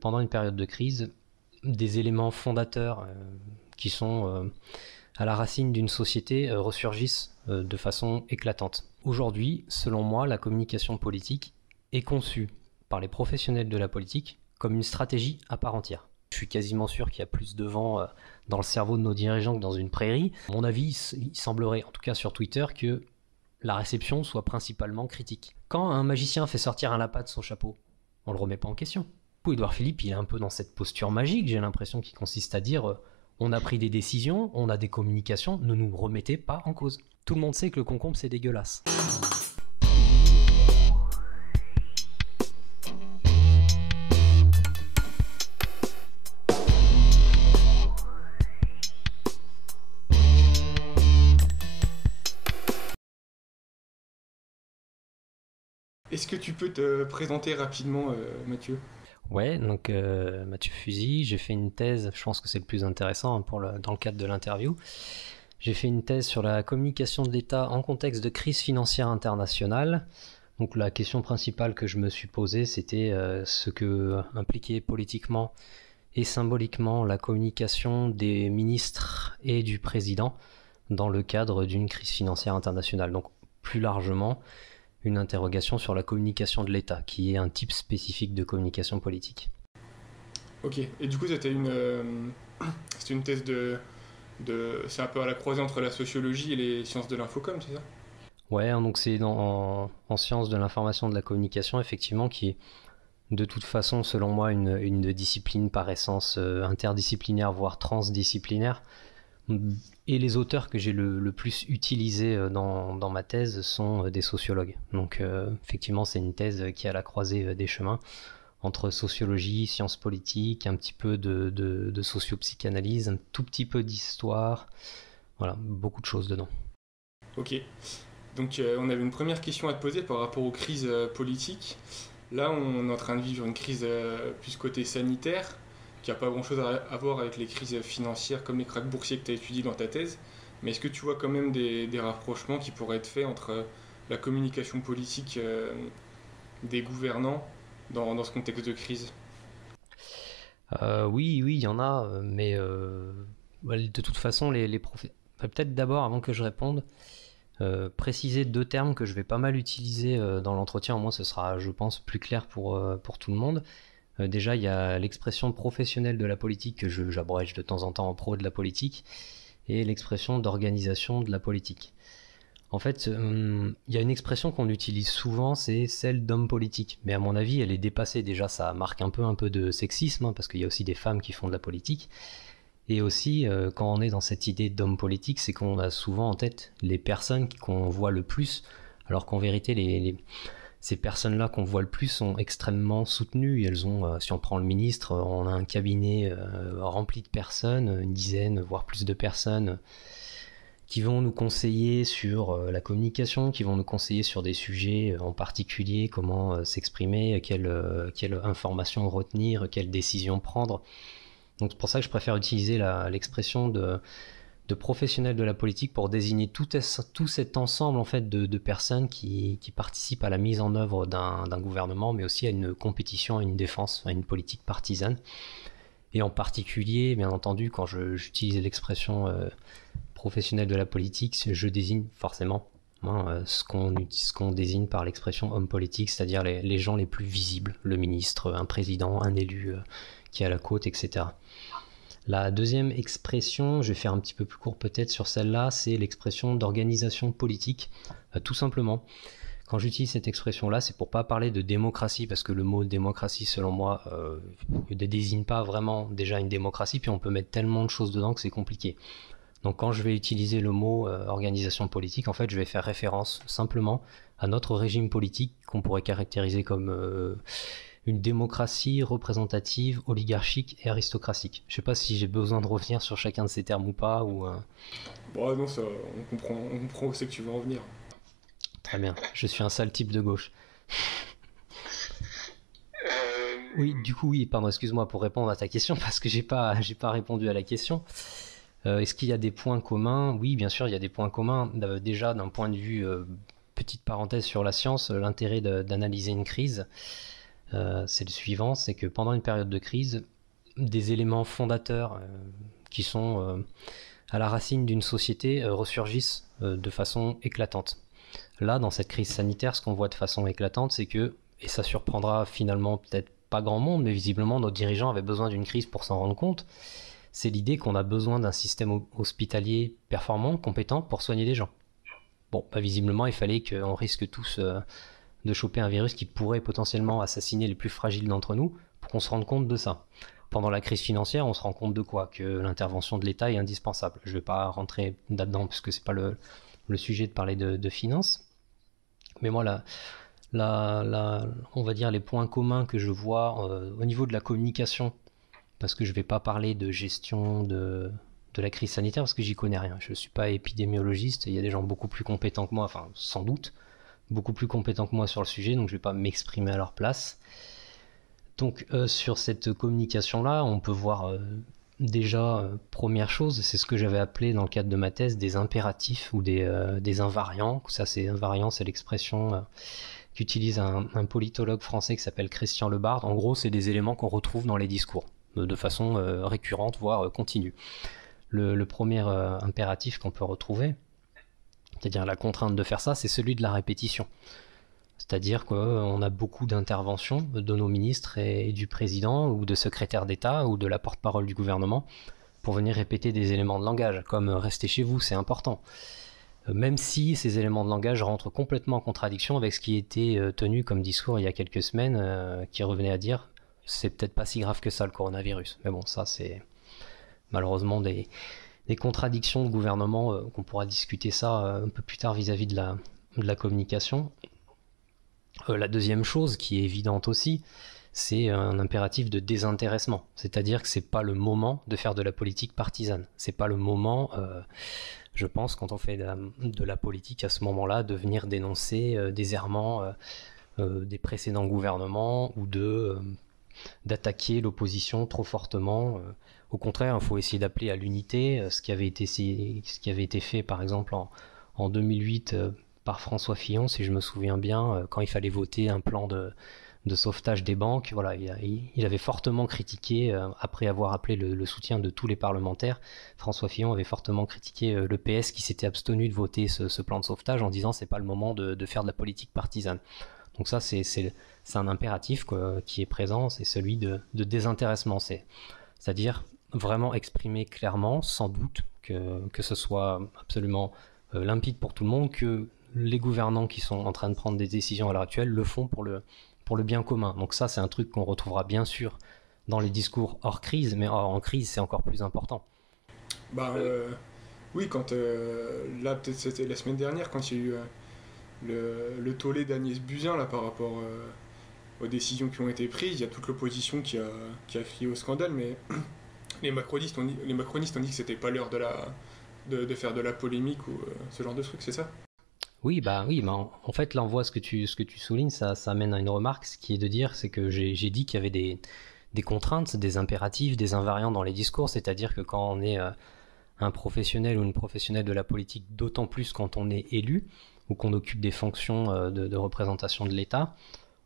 Pendant une période de crise, des éléments fondateurs qui sont à la racine d'une société ressurgissent de façon éclatante. Aujourd'hui, selon moi, la communication politique est conçue par les professionnels de la politique comme une stratégie à part entière. Je suis quasiment sûr qu'il y a plus de vent dans le cerveau de nos dirigeants que dans une prairie. À mon avis, il semblerait, en tout cas sur Twitter, que la réception soit principalement critique. Quand un magicien fait sortir un lapin de son chapeau, on le remet pas en question. Édouard Philippe, il est un peu dans cette posture magique, j'ai l'impression, qui consiste à dire on a pris des décisions, on a des communications, ne nous remettez pas en cause. Tout le monde sait que le concombre c'est dégueulasse. Est-ce que tu peux te présenter rapidement, Mathieu? Ouais, donc Mathieu Fusy, j'ai fait une thèse, je pense que c'est le plus intéressant dans le cadre de l'interview. J'ai fait une thèse sur la communication de l'État en contexte de crise financière internationale. Donc la question principale que je me suis posée, c'était ce que impliquait politiquement et symboliquement la communication des ministres et du président dans le cadre d'une crise financière internationale. Donc plus largement, une interrogation sur la communication de l'État, qui est un type spécifique de communication politique. Ok, et du coup, c'était une thèse c'est un peu à la croisée entre la sociologie et les sciences de l'infocom, c'est ça? Ouais, donc c'est en sciences de l'information et de la communication, effectivement, qui est de toute façon, selon moi, une discipline par essence interdisciplinaire, voire transdisciplinaire. Et les auteurs que j'ai le plus utilisés dans ma thèse sont des sociologues. Donc effectivement, c'est une thèse qui est à la croisée des chemins entre sociologie, sciences politiques, un petit peu de socio-psychanalyse, un tout petit peu d'histoire. Voilà, beaucoup de choses dedans. Ok, donc on avait une première question à te poser par rapport aux crises politiques. Là, on est en train de vivre une crise plus côté sanitaire, qui n'a pas grand-chose à voir avec les crises financières comme les krachs boursiers que tu as étudiés dans ta thèse. Mais est-ce que tu vois quand même des rapprochements qui pourraient être faits entre la communication politique des gouvernants dans ce contexte de crise? Oui, oui, il y en a, mais de toute façon, peut-être d'abord, avant que je réponde, préciser deux termes que je vais pas mal utiliser dans l'entretien, au moins ce sera, je pense, plus clair pour tout le monde. Déjà, il y a l'expression professionnelle de la politique que j'abrège de temps en temps en pro de la politique, et l'expression d'organisation de la politique. En fait, il y a une expression qu'on utilise souvent, c'est celle d'homme politique. Mais à mon avis, elle est dépassée. Déjà, ça marque un peu de sexisme, hein, parce qu'il y a aussi des femmes qui font de la politique. Et aussi, quand on est dans cette idée d'homme politique, c'est qu'on a souvent en tête les personnes qu'on voit le plus, alors qu'en vérité, ces personnes-là qu'on voit le plus sont extrêmement soutenues. Elles ont, si on prend le ministre, on a un cabinet rempli de personnes, une dizaine, voire plus de personnes, qui vont nous conseiller sur la communication, qui vont nous conseiller sur des sujets en particulier, comment s'exprimer, quelle information retenir, quelle décision prendre. Donc c'est pour ça que je préfère utiliser l'expression de professionnels de la politique pour désigner tout cet ensemble en fait de personnes qui participent à la mise en œuvre d'un gouvernement, mais aussi à une compétition, à une défense, à une politique partisane. Et en particulier, bien entendu, quand j'utilise l'expression professionnel de la politique, je désigne forcément ce qu'on désigne par l'expression homme politique, c'est-à-dire les gens les plus visibles, le ministre, un président, un élu qui est à la côte, etc. La deuxième expression, je vais faire un petit peu plus court peut-être sur celle-là, c'est l'expression d'organisation politique, tout simplement. Quand j'utilise cette expression-là, c'est pour pas parler de démocratie, parce que le mot démocratie, selon moi, ne désigne pas vraiment déjà une démocratie, puis on peut mettre tellement de choses dedans que c'est compliqué. Donc quand je vais utiliser le mot organisation politique, en fait, je vais faire référence simplement à notre régime politique qu'on pourrait caractériser comme une démocratie représentative, oligarchique et aristocratique. Je sais pas si j'ai besoin de revenir sur chacun de ces termes ou pas. Bon, non, ça, on comprend où c'est que tu veux en venir. Très bien, je suis un sale type de gauche. Oui, du coup, oui, pardon, excuse-moi pour répondre à ta question parce que j'ai pas répondu à la question. Est-ce qu'il y a des points communs? Oui, bien sûr, il y a des points communs. Déjà, d'un point de vue, petite parenthèse sur la science, l'intérêt d'analyser une crise, c'est le suivant, c'est que pendant une période de crise, des éléments fondateurs qui sont à la racine d'une société ressurgissent de façon éclatante. Là, dans cette crise sanitaire, ce qu'on voit de façon éclatante, c'est que, et ça surprendra finalement peut-être pas grand monde, mais visiblement nos dirigeants avaient besoin d'une crise pour s'en rendre compte, c'est l'idée qu'on a besoin d'un système hospitalier performant, compétent pour soigner des gens. Bon, bah visiblement, il fallait qu'on risque tous de choper un virus qui pourrait potentiellement assassiner les plus fragiles d'entre nous pour qu'on se rende compte de ça. Pendant la crise financière, on se rend compte de quoi? Que l'intervention de l'État est indispensable. Je ne vais pas rentrer là-dedans parce que c'est pas le sujet de parler de finances. Mais moi, on va dire les points communs que je vois au niveau de la communication, parce que je ne vais pas parler de gestion de la crise sanitaire parce que j'y connais rien. Je ne suis pas épidémiologiste, il y a des gens beaucoup plus compétents que moi, enfin sans doute, beaucoup plus compétents que moi sur le sujet, donc je ne vais pas m'exprimer à leur place. Donc sur cette communication-là, on peut voir déjà, première chose, c'est ce que j'avais appelé dans le cadre de ma thèse des impératifs ou des invariants. Ça, c'est invariant, c'est l'expression qu'utilise un politologue français qui s'appelle Christian Lebard. En gros, c'est des éléments qu'on retrouve dans les discours de façon récurrente, voire continue. Le premier impératif qu'on peut retrouver, c'est-à-dire la contrainte de faire ça, c'est celui de la répétition. C'est-à-dire qu'on a beaucoup d'interventions de nos ministres et du président ou de secrétaires d'État ou de la porte-parole du gouvernement pour venir répéter des éléments de langage, comme restez chez vous, c'est important. Même si ces éléments de langage rentrent complètement en contradiction avec ce qui était tenu comme discours il y a quelques semaines, qui revenait à dire c'est peut-être pas si grave que ça le coronavirus. Mais bon, ça c'est malheureusement des contradictions de gouvernement, qu'on pourra discuter ça un peu plus tard vis-à-vis de la communication. La deuxième chose qui est évidente aussi, c'est un impératif de désintéressement. C'est-à-dire que c'est pas le moment de faire de la politique partisane. C'est pas le moment, je pense, quand on fait de la politique à ce moment-là, de venir dénoncer des errements des précédents gouvernements ou d'attaquer l'opposition trop fortement. Au contraire, il faut essayer d'appeler à l'unité, ce qui avait été fait par exemple en 2008 par François Fillon, si je me souviens bien, quand il fallait voter un plan de sauvetage des banques. Voilà, il avait fortement critiqué, après avoir appelé le soutien de tous les parlementaires, François Fillon avait fortement critiqué le PS qui s'était abstenu de voter ce plan de sauvetage en disant c'est pas le moment de faire de la politique partisane. Donc ça c'est un impératif qui est présent, c'est celui de désintéressement, c'est-à-dire vraiment exprimer clairement, sans doute, que ce soit absolument limpide pour tout le monde, que les gouvernants qui sont en train de prendre des décisions à l'heure actuelle le font pour le bien commun. Donc ça, c'est un truc qu'on retrouvera bien sûr dans les discours hors crise, mais en crise, c'est encore plus important. Bah oui, quand là, peut-être c'était la semaine dernière, quand il y a eu le tollé d'Agnès Buzyn là, par rapport aux décisions qui ont été prises, il y a toute l'opposition qui a crié au scandale, mais les macronistes ont dit que c'était pas l'heure de faire de la polémique ou ce genre de truc, c'est ça? Oui, bah en fait, là, on voit ce que tu soulignes, ça amène à une remarque, ce qui est de dire, c'est que j'ai dit qu'il y avait des contraintes, des impératifs, des invariants dans les discours, c'est-à-dire que quand on est un professionnel ou une professionnelle de la politique, d'autant plus quand on est élu ou qu'on occupe des fonctions de représentation de l'État,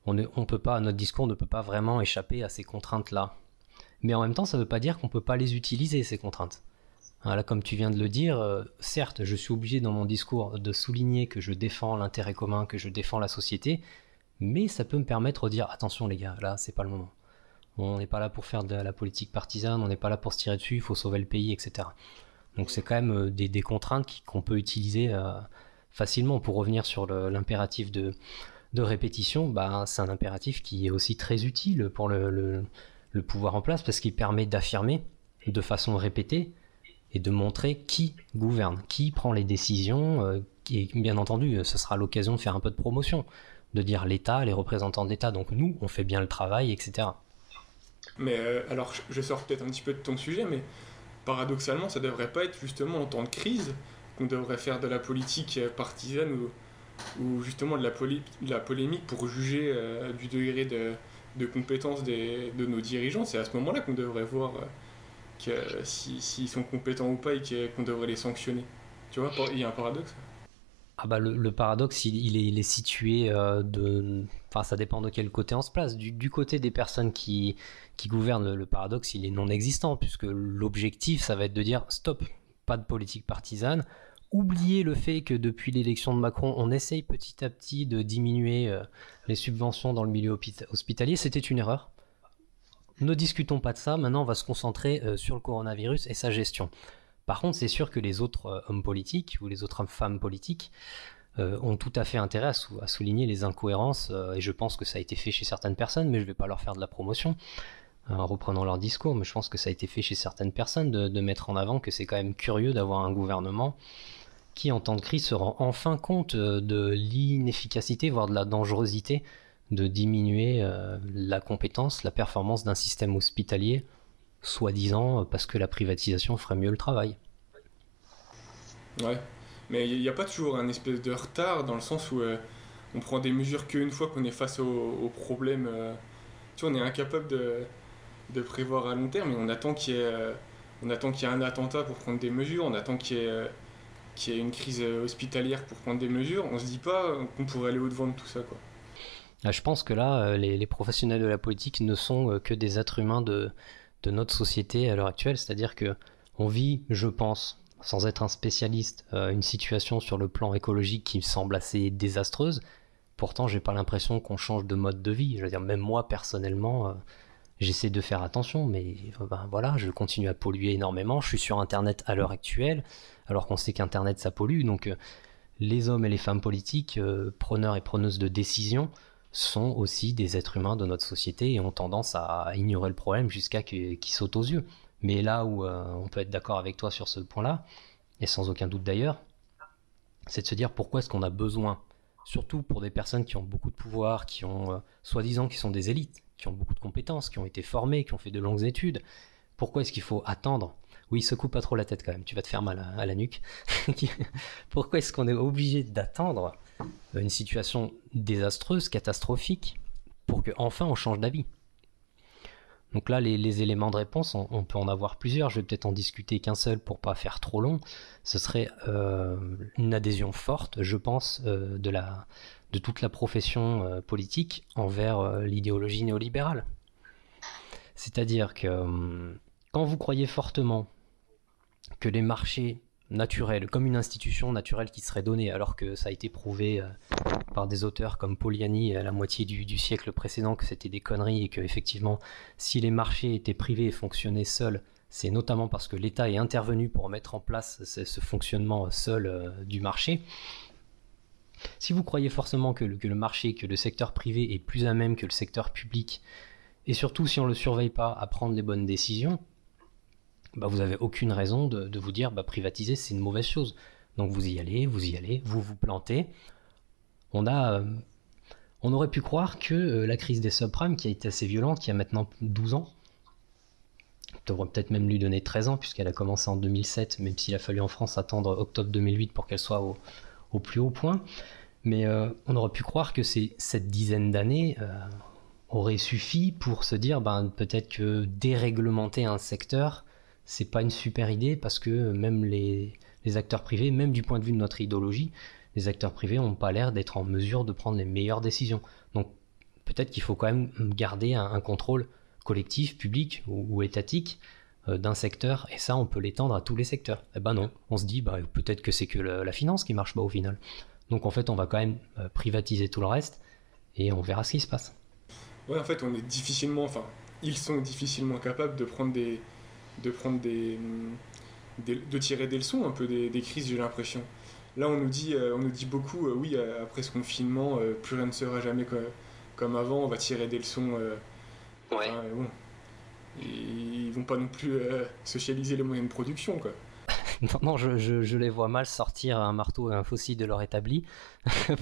on peut pas, notre discours ne peut pas vraiment échapper à ces contraintes-là. Mais en même temps, ça ne veut pas dire qu'on ne peut pas les utiliser, ces contraintes. Là, comme tu viens de le dire, certes, je suis obligé dans mon discours de souligner que je défends l'intérêt commun, que je défends la société, mais ça peut me permettre de dire attention les gars, là, c'est pas le moment. On n'est pas là pour faire de la politique partisane, on n'est pas là pour se tirer dessus, il faut sauver le pays, etc. Donc c'est quand même des contraintes qu'on peut utiliser facilement. Pour revenir sur l'impératif de répétition, bah, c'est un impératif qui est aussi très utile pour le pouvoir en place parce qu'il permet d'affirmer de façon répétée et de montrer qui gouverne, qui prend les décisions, et bien entendu, ce sera l'occasion de faire un peu de promotion, de dire l'État, les représentants de l'État, donc nous, on fait bien le travail, etc. Mais alors, je sors peut-être un petit peu de ton sujet, mais paradoxalement, ça devrait pas être justement en temps de crise qu'on devrait faire de la politique partisane ou justement de la polémique pour juger du degré de compétence de nos dirigeants. C'est à ce moment-là qu'on devrait voir s'ils sont compétents ou pas et qu'on devrait les sanctionner. Tu vois, il y a un paradoxe. Ah bah le paradoxe, il est situé Enfin, ça dépend de quel côté on se place. Du côté des personnes qui gouvernent, le paradoxe, il est non existant, puisque l'objectif, ça va être de dire stop, pas de politique partisane. Oubliez le fait que depuis l'élection de Macron, on essaye petit à petit de diminuer les subventions dans le milieu hospitalier. C'était une erreur. Ne discutons pas de ça. Maintenant, on va se concentrer sur le coronavirus et sa gestion. Par contre, c'est sûr que les autres hommes politiques ou les autres femmes politiques ont tout à fait intérêt à souligner les incohérences, et je pense que ça a été fait chez certaines personnes, mais je ne vais pas leur faire de la promotion en reprenant leur discours, mais je pense que ça a été fait chez certaines personnes de mettre en avant que c'est quand même curieux d'avoir un gouvernement qui, en temps de crise, se rend enfin compte de l'inefficacité, voire de la dangerosité de diminuer la compétence, la performance d'un système hospitalier, soi-disant parce que la privatisation ferait mieux le travail. Ouais. Mais il n'y a pas toujours un espèce de retard dans le sens où on prend des mesures qu'une fois qu'on est face au problème. Tu vois, on est incapable de prévoir à long terme et on attend qu'il y ait un attentat pour prendre des mesures, on attend qu'il y ait une crise hospitalière pour prendre des mesures. On se dit pas qu'on pourrait aller au-devant de tout ça, quoi. Je pense que là, les professionnels de la politique ne sont que des êtres humains de notre société à l'heure actuelle, c'est-à-dire que on vit, je pense, sans être un spécialiste, une situation sur le plan écologique qui me semble assez désastreuse. Pourtant, j'ai pas l'impression qu'on change de mode de vie. Je veux dire, même moi personnellement, j'essaie de faire attention, mais ben voilà, je continue à polluer énormément. Je suis sur Internet à l'heure actuelle, alors qu'on sait qu'Internet ça pollue. Donc, les hommes et les femmes politiques, preneurs et preneuses de décision, sont aussi des êtres humains de notre société et ont tendance à ignorer le problème jusqu'à qu'il saute aux yeux. Mais là où on peut être d'accord avec toi sur ce point-là, et sans aucun doute d'ailleurs, c'est de se dire pourquoi est-ce qu'on a besoin, surtout pour des personnes qui ont beaucoup de pouvoir, qui ont soi-disant qui sont des élites, qui ont beaucoup de compétences, qui ont été formées, qui ont fait de longues études, pourquoi est-ce qu'il faut attendre? Oui, secoue pas trop la tête quand même, tu vas te faire mal à la nuque. Pourquoi est-ce qu'on est obligé d'attendre une situation désastreuse, catastrophique, pour que enfin on change d'avis? Donc là, les éléments de réponse, on peut en avoir plusieurs. Je vais peut-être en discuter qu'un seul pour pas faire trop long. Ce serait une adhésion forte, je pense, de toute la profession politique envers l'idéologie néolibérale. C'est-à-dire que quand vous croyez fortement que les marchés naturels, comme une institution naturelle qui serait donnée, alors que ça a été prouvé par des auteurs comme Poliani à la moitié du siècle précédent que c'était des conneries et que effectivement si les marchés étaient privés et fonctionnaient seuls, c'est notamment parce que l'État est intervenu pour mettre en place ce fonctionnement seul du marché. Si vous croyez forcément que le marché, que le secteur privé est plus à même que le secteur public, et surtout si on ne le surveille pas à prendre les bonnes décisions, bah vous n'avez aucune raison de vous dire bah privatiser c'est une mauvaise chose. Donc vous y allez, vous vous plantez. On a On aurait pu croire que la crise des subprimes, qui a été assez violente, qui a maintenant 12 ans, devrait peut-être même lui donner 13 ans, puisqu'elle a commencé en 2007, même s'il a fallu en France attendre octobre 2008 pour qu'elle soit au plus haut point. Mais on aurait pu croire que cette dizaine d'années aurait suffi pour se dire ben, peut-être que déréglementer un secteur, c'est pas une super idée, parce que même les acteurs privés, même du point de vue de notre idéologie, les acteurs privés n'ont pas l'air d'être en mesure de prendre les meilleures décisions. Donc peut-être qu'il faut quand même garder un contrôle collectif, public ou étatique d'un secteur, et ça on peut l'étendre à tous les secteurs. Eh ben non, on se dit bah, peut-être que c'est que la finance qui marche pas au final. Donc en fait on va quand même privatiser tout le reste, et on verra ce qui se passe. Ouais, en fait, on est difficilement, enfin, ils sont difficilement capables de prendre de tirer des leçons un peu des crises, j'ai l'impression. Là, on nous dit beaucoup, oui, après ce confinement, plus rien ne sera jamais comme avant, on va tirer des leçons. Ouais. Enfin, bon, ils vont pas non plus socialiser les moyens de production, quoi. Non, non, je les vois mal sortir un marteau et un faucille de leur établi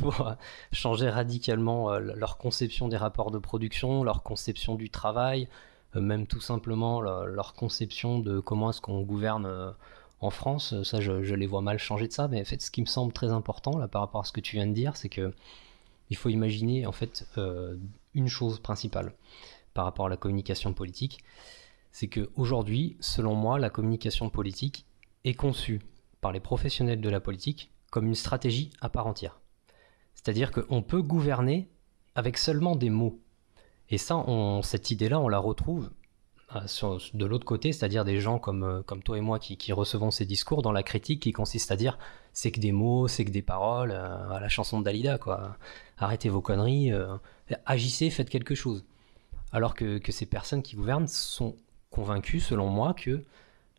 pour changer radicalement leur conception des rapports de production, leur conception du travail, même tout simplement leur conception de comment est-ce qu'on gouverne en France. Ça, je les vois mal changer de ça. Mais en fait, ce qui me semble très important là par rapport à ce que tu viens de dire, c'est que il faut imaginer en fait une chose principale par rapport à la communication politique, c'est qu'aujourd'hui, selon moi, la communication politique est conçue par les professionnels de la politique comme une stratégie à part entière. C'est-à-dire qu'on peut gouverner avec seulement des mots. Et ça, cette idée-là, on la retrouve de l'autre côté, c'est-à-dire des gens comme toi et moi qui recevons ces discours dans la critique qui consiste à dire c'est que des mots, c'est que des paroles, à la chanson de Dalida, quoi. Arrêtez vos conneries, agissez, faites quelque chose. Alors que ces personnes qui gouvernent sont convaincues, selon moi, que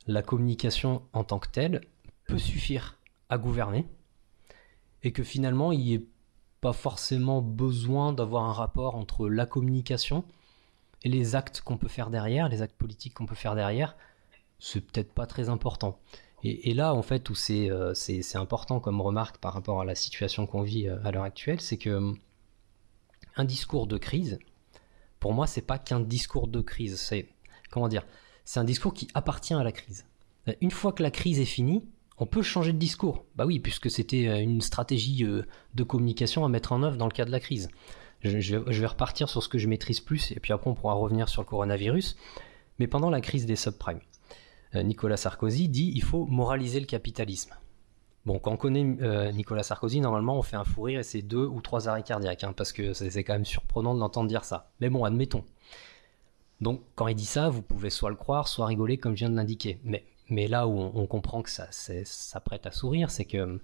la communication en tant que telle peut suffire à gouverner et que finalement il n'y ait pas forcément besoin d'avoir un rapport entre la communication et les actes qu'on peut faire derrière, les actes politiques qu'on peut faire derrière, c'est peut-être pas très important. Et là, en fait, où c'est important comme remarque par rapport à la situation qu'on vit à l'heure actuelle, c'est que un discours de crise, pour moi, c'est pas qu'un discours de crise. C'est un discours qui appartient à la crise. Une fois que la crise est finie, on peut changer de discours. Bah oui, puisque c'était une stratégie de communication à mettre en œuvre dans le cas de la crise. Je vais repartir sur ce que je maîtrise plus, et puis après on pourra revenir sur le coronavirus. Mais pendant la crise des subprimes, Nicolas Sarkozy dit il faut moraliser le capitalisme. Bon, quand on connaît Nicolas Sarkozy, normalement on fait un fou rire et c'est 2 ou 3 arrêts cardiaques, parce que c'est quand même surprenant de l'entendre dire ça. Mais bon, admettons. Donc quand il dit ça, vous pouvez soit le croire, soit rigoler comme je viens de l'indiquer. Mais là où on comprend que ça prête à sourire, c'est que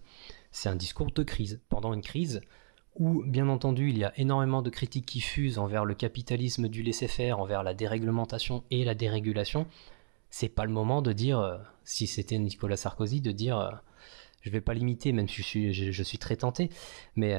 c'est un discours de crise. Pendant une crise où, bien entendu, il y a énormément de critiques qui fusent envers le capitalisme du laisser-faire, envers la déréglementation et la dérégulation, c'est pas le moment de dire, si c'était Nicolas Sarkozy, de dire, je vais pas l'imiter, même si je suis très tenté, mais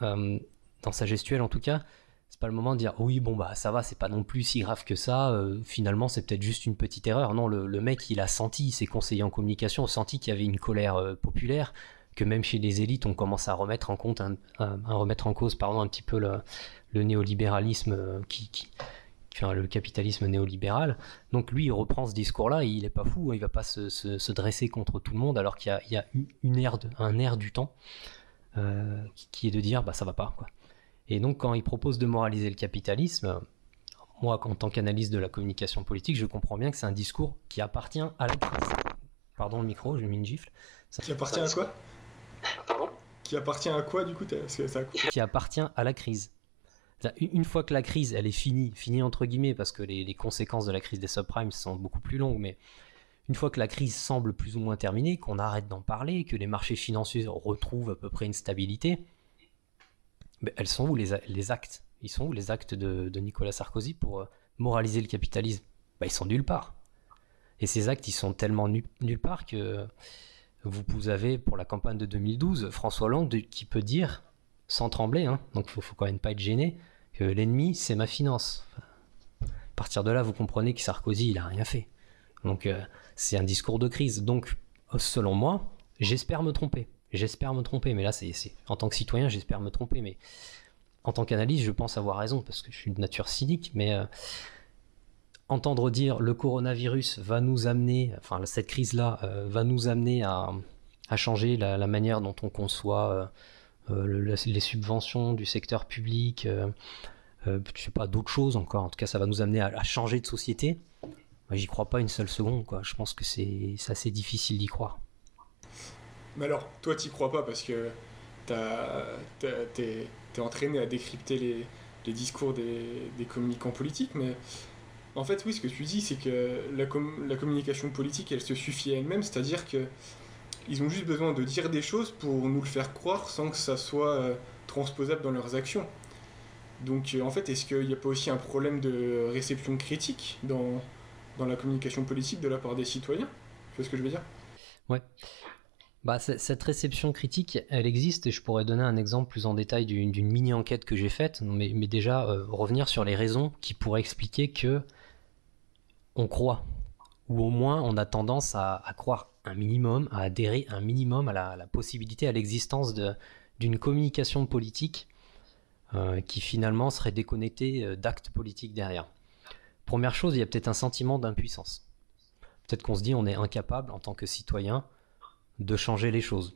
dans sa gestuelle en tout cas, c'est pas le moment de dire oui bon bah ça va, c'est pas non plus si grave que ça, finalement c'est peut-être juste une petite erreur. Non, le mec il a senti, ses conseillers en communication ont senti qu'il y avait une colère populaire, que même chez les élites on commence à remettre en cause un petit peu le néolibéralisme le capitalisme néolibéral. Donc lui il reprend ce discours là et il est pas fou, il va pas se dresser contre tout le monde alors qu'il y a un air du temps qui est de dire bah ça va pas quoi. Et donc quand il propose de moraliser le capitalisme, moi en tant qu'analyste de la communication politique, je comprends bien que c'est un discours qui appartient à la crise. Pardon le micro, j'ai mis une gifle. Qui appartient à quoi? Pardon? Qui appartient à quoi du coup Qui appartient à la crise. Une fois que la crise elle est finie entre guillemets, parce que les conséquences de la crise des subprimes sont beaucoup plus longues, mais une fois que la crise semble plus ou moins terminée, qu'on arrête d'en parler, que les marchés financiers retrouvent à peu près une stabilité, elles sont où les actes? Ils sont où les actes de Nicolas Sarkozy pour moraliser le capitalisme? Ils sont nulle part. Et ces actes, ils sont tellement nulle part que vous avez, pour la campagne de 2012, François Hollande qui peut dire, sans trembler, donc il faut quand même pas être gêné, que l'ennemi, c'est ma finance. À partir de là, vous comprenez que Sarkozy, il a rien fait. Donc c'est un discours de crise. Donc, selon moi, j'espère me tromper, mais là, c'est en tant que citoyen, j'espère me tromper, mais en tant qu'analyste, je pense avoir raison, parce que je suis de nature cynique, mais entendre dire le coronavirus va nous amener, enfin cette crise-là va nous amener à changer la manière dont on conçoit les subventions du secteur public, je sais pas, d'autres choses encore, en tout cas ça va nous amener à changer de société. Moi, j'y crois pas une seule seconde, quoi. Je pense que c'est assez difficile d'y croire. Mais alors, toi t'y crois pas parce que t'es entraîné à décrypter les discours des communicants politiques, mais en fait oui, ce que tu dis c'est que la communication politique elle se suffit à elle-même, c'est-à-dire que ils ont juste besoin de dire des choses pour nous le faire croire sans que ça soit transposable dans leurs actions. Donc en fait, est-ce qu'il n'y a pas aussi un problème de réception critique dans la communication politique de la part des citoyens? Tu vois ce que je veux dire? Ouais. Cette réception critique, elle existe et je pourrais donner un exemple plus en détail d'une mini-enquête que j'ai faite, mais déjà revenir sur les raisons qui pourraient expliquer que on croit, ou au moins on a tendance à croire un minimum, à adhérer un minimum à la possibilité, à l'existence d'une communication politique qui finalement serait déconnectée d'actes politiques derrière. Première chose, il y a peut-être un sentiment d'impuissance. Peut-être qu'on se dit on est incapable en tant que citoyen de changer les choses.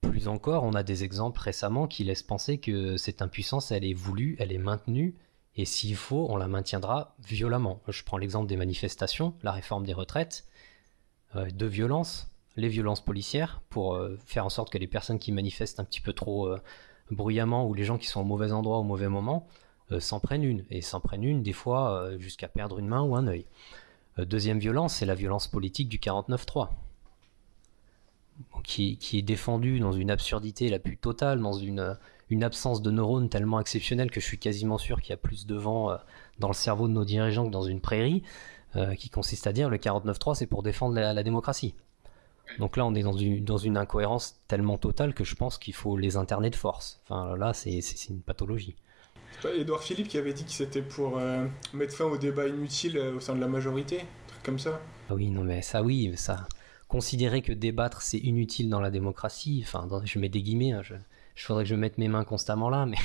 Plus encore, on a des exemples récemment qui laissent penser que cette impuissance, elle est voulue, elle est maintenue, et s'il faut, on la maintiendra violemment. Je prends l'exemple des manifestations, la réforme des retraites, de violence. les violences policières pour faire en sorte que les personnes qui manifestent un petit peu trop bruyamment ou les gens qui sont au mauvais endroit au mauvais moment s'en prennent une. Et s'en prennent une des fois jusqu'à perdre une main ou un œil. Deuxième violence, c'est la violence politique du 49-3. Qui est défendue dans une absurdité la plus totale, dans une absence de neurones tellement exceptionnelle que je suis quasiment sûr qu'il y a plus de vent dans le cerveau de nos dirigeants que dans une prairie, qui consiste à dire le 49-3 c'est pour défendre la démocratie. Donc là on est dans une incohérence tellement totale que je pense qu'il faut les interner de force. Enfin là c'est une pathologie. C'est pas Édouard Philippe qui avait dit que c'était pour mettre fin au débat inutile au sein de la majorité, un truc comme ça. Ah oui, non mais ça oui, ça. Considérer que débattre c'est inutile dans la démocratie, enfin je mets des guillemets, hein, je faudrait que je mette mes mains constamment là, mais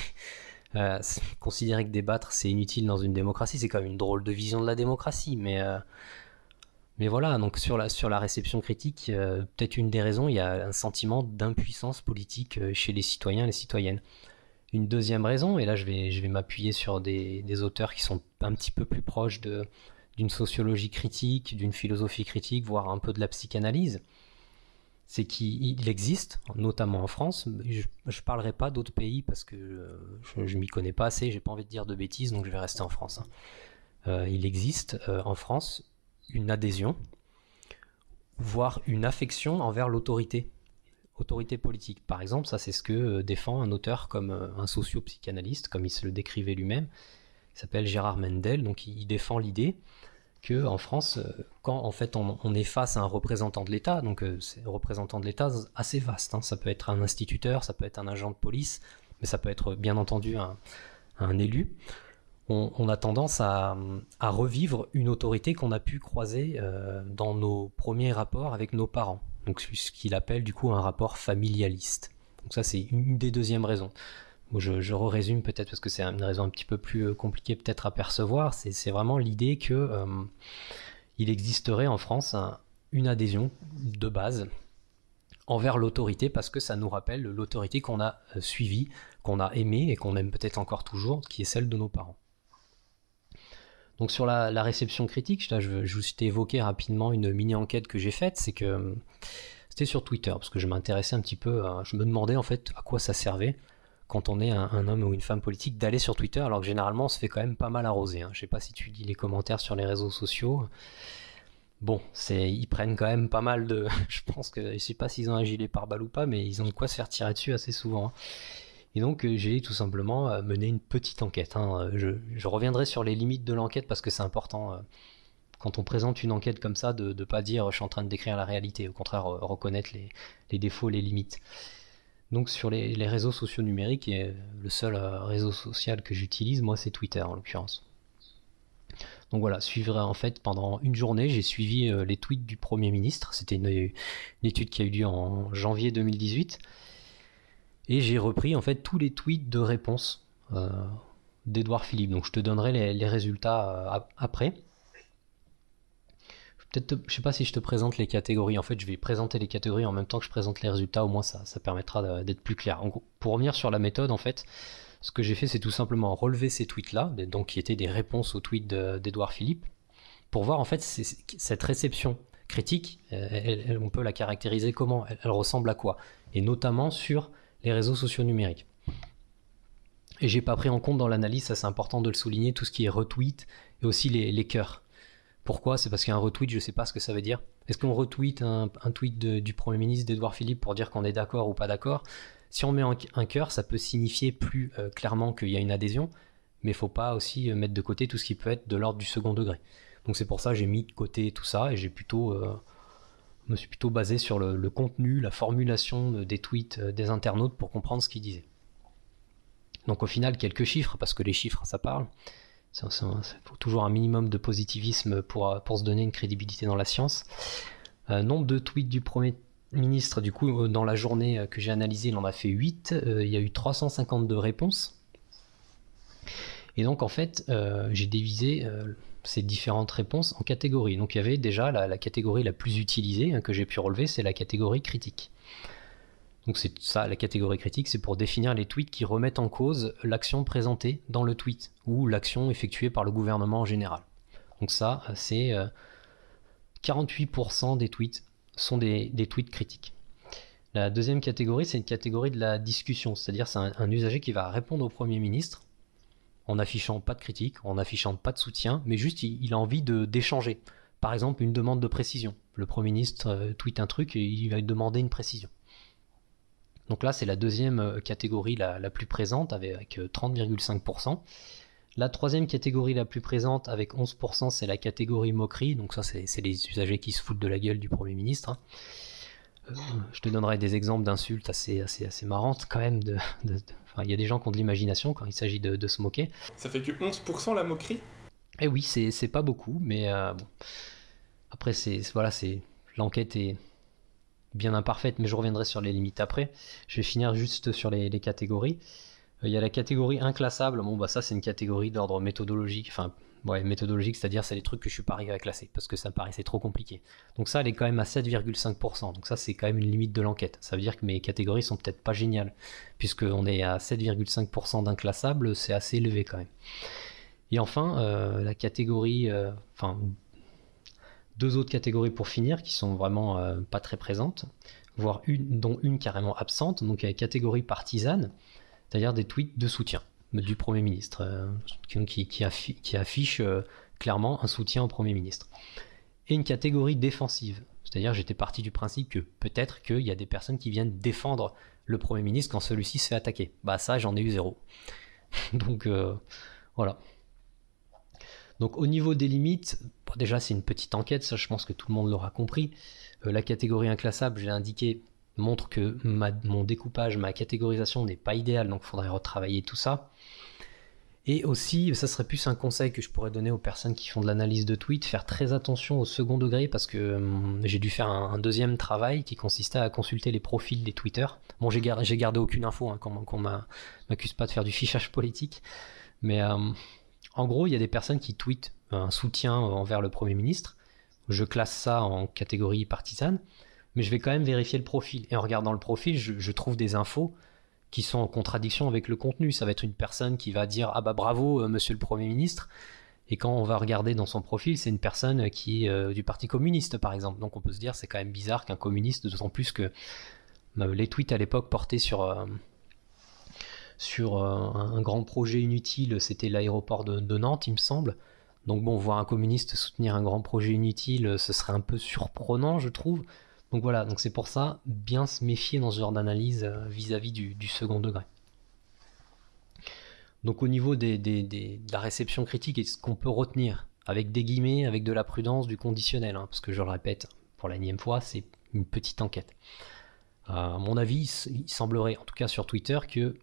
considérer que débattre c'est inutile dans une démocratie, c'est quand même une drôle de vision de la démocratie, mais voilà, donc sur la réception critique, peut-être une des raisons, il y a un sentiment d'impuissance politique chez les citoyens et les citoyennes. Une deuxième raison, et là je vais m'appuyer sur des auteurs qui sont un petit peu plus proches d'une sociologie critique, d'une philosophie critique, voire un peu de la psychanalyse, c'est qu'il existe, notamment en France, je ne parlerai pas d'autres pays parce que je m'y connais pas assez, j'ai pas envie de dire de bêtises, donc je vais rester en France. Il existe en France une adhésion, voire une affection envers l'autorité politique. Par exemple, ça c'est ce que défend un auteur comme un socio-psychanalyste, comme il se le décrivait lui-même, qui s'appelle Gérard Mendel. Donc il défend l'idée que en France, quand en fait on est face à un représentant de l'État, donc c'est un représentant de l'État assez vaste, hein, ça peut être un instituteur, ça peut être un agent de police, mais ça peut être bien entendu un élu, on a tendance à revivre une autorité qu'on a pu croiser dans nos premiers rapports avec nos parents. Donc ce qu'il appelle du coup un rapport familialiste. Donc ça c'est une des deuxièmes raisons. Je résume peut-être parce que c'est une raison un petit peu plus compliquée peut-être à percevoir. C'est vraiment l'idée que il existerait en France une adhésion de base envers l'autorité parce que ça nous rappelle l'autorité qu'on a suivie, qu'on a aimée et qu'on aime peut-être encore toujours, qui est celle de nos parents. Donc sur la réception critique, là, je t'ai évoqué rapidement une mini-enquête que j'ai faite, c'est que c'était sur Twitter, parce que je m'intéressais un petit peu, je me demandais en fait à quoi ça servait quand on est un homme ou une femme politique d'aller sur Twitter, alors que généralement on se fait quand même pas mal arroser. Hein. Je sais pas si tu lis les commentaires sur les réseaux sociaux. Bon, ils prennent quand même pas mal de... je pense que, je sais pas s'ils ont un gilet pare-balles ou pas, mais ils ont de quoi se faire tirer dessus assez souvent. Hein. Et donc j'ai tout simplement mené une petite enquête. Hein. Je reviendrai sur les limites de l'enquête parce que c'est important quand on présente une enquête comme ça de ne pas dire je suis en train de décrire la réalité, au contraire reconnaître les défauts, les limites. Donc sur les réseaux sociaux numériques, et le seul réseau social que j'utilise, moi c'est Twitter en l'occurrence. Donc voilà, suivre en fait pendant une journée, j'ai suivi les tweets du Premier ministre. C'était une étude qui a eu lieu en janvier 2018. Et j'ai repris en fait tous les tweets de réponse d'Édouard Philippe. Donc je te donnerai les résultats après. Je sais pas si je te présente les catégories. En fait, je vais présenter les catégories en même temps que je présente les résultats. Au moins, ça permettra d'être plus clair. En gros, pour revenir sur la méthode, en fait, ce que j'ai fait, c'est tout simplement relever ces tweets-là, donc qui étaient des réponses aux tweets d'Édouard Philippe, pour voir en fait cette réception critique. On peut la caractériser comment, elle ressemble à quoi, et notamment sur les réseaux sociaux numériques. Et j'ai pas pris en compte dans l'analyse, ça c'est important de le souligner, tout ce qui est retweet et aussi les cœurs. Pourquoi? C'est parce qu'un retweet, je sais pas ce que ça veut dire. Est-ce qu'on retweet un tweet du Premier ministre d'Édouard Philippe pour dire qu'on est d'accord ou pas d'accord? Si on met un cœur, ça peut signifier plus clairement qu'il y a une adhésion, mais il faut pas aussi mettre de côté tout ce qui peut être de l'ordre du second degré. Donc c'est pour ça que j'ai mis de côté tout ça et me suis plutôt basé sur le contenu, la formulation des tweets des internautes pour comprendre ce qu'ils disaient. Donc au final, quelques chiffres, parce que les chiffres, ça parle. Il faut toujours un minimum de positivisme pour se donner une crédibilité dans la science. Nombre de tweets du Premier ministre, du coup, dans la journée que j'ai analysée, il en a fait 8. Il y a eu 352 réponses. Et donc, en fait, j'ai divisé ces différentes réponses en catégories. Donc, il y avait déjà la catégorie la plus utilisée que j'ai pu relever, c'est la catégorie critique. Donc c'est ça, la catégorie critique, c'est pour définir les tweets qui remettent en cause l'action présentée dans le tweet ou l'action effectuée par le gouvernement en général. Donc ça, c'est 48% des tweets sont des tweets critiques. La deuxième catégorie, c'est une catégorie de la discussion, c'est-à-dire c'est un usager qui va répondre au Premier ministre en n'affichant pas de critique, en n'affichant pas de soutien, mais juste il a envie d'échanger. Par exemple, une demande de précision. Le Premier ministre tweet un truc et il va demander une précision. Donc là, c'est la deuxième catégorie la plus présente avec 30,5%. La troisième catégorie la plus présente avec 11%, c'est la catégorie moquerie. Donc ça, c'est les usagers qui se foutent de la gueule du Premier ministre. Hein. Je te donnerai des exemples d'insultes assez marrantes quand même. Il y a des gens qui ont de l'imagination quand il s'agit de se moquer. Ça fait que 11% la moquerie? Eh oui, c'est pas beaucoup, mais bon. Après, l'enquête est bien imparfaite, mais je reviendrai sur les limites après. Je vais finir juste sur les catégories. Il y a la catégorie inclassable. Bon, bah ça, c'est une catégorie d'ordre méthodologique. Enfin, ouais, méthodologique, c'est-à-dire c'est les trucs que je suis pas arrivé à classer parce que ça me paraissait trop compliqué. Donc ça, elle est quand même à 7,5%. Donc ça, c'est quand même une limite de l'enquête. Ça veut dire que mes catégories sont peut-être pas géniales, puisqu'on est à 7,5% d'inclassable, c'est assez élevé quand même. Et enfin, la catégorie, deux autres catégories pour finir qui sont vraiment pas très présentes, voire dont une carrément absente. Donc il y a la catégorie partisane, c'est-à-dire des tweets de soutien du Premier ministre, qui affiche clairement un soutien au Premier ministre. Et une catégorie défensive, c'est-à-dire j'étais parti du principe que peut-être qu'il y a des personnes qui viennent défendre le Premier ministre quand celui-ci se fait attaquer. Bah ça, j'en ai eu zéro. Donc voilà. Donc au niveau des limites, déjà c'est une petite enquête, ça je pense que tout le monde l'aura compris. La catégorie inclassable, je l'ai indiqué, montre que mon découpage, ma catégorisation n'est pas idéale, donc il faudrait retravailler tout ça. Et aussi, ça serait plus un conseil que je pourrais donner aux personnes qui font de l'analyse de tweets, faire très attention au second degré, parce que j'ai dû faire un deuxième travail qui consistait à consulter les profils des tweeters. Bon, j'ai gardé aucune info, hein, qu'on m'accuse pas de faire du fichage politique, mais en gros, il y a des personnes qui tweetent un soutien envers le Premier ministre. Je classe ça en catégorie partisane, mais je vais quand même vérifier le profil. Et en regardant le profil, je trouve des infos qui sont en contradiction avec le contenu. Ça va être une personne qui va dire « Ah bah bravo, monsieur le Premier ministre », et quand on va regarder dans son profil, c'est une personne qui est du Parti communiste, par exemple. Donc on peut se dire c'est quand même bizarre qu'un communiste, d'autant plus que les tweets à l'époque portaient sur un grand projet inutile, c'était l'aéroport de Nantes, il me semble. Donc bon, voir un communiste soutenir un grand projet inutile, ce serait un peu surprenant, je trouve. Donc voilà, donc c'est pour ça, bien se méfier dans ce genre d'analyse vis-à-vis du second degré. Donc au niveau de la réception critique et ce qu'on peut retenir, avec des guillemets, avec de la prudence, du conditionnel, hein, parce que je le répète pour la énième fois, c'est une petite enquête. À mon avis, il semblerait, en tout cas sur Twitter, que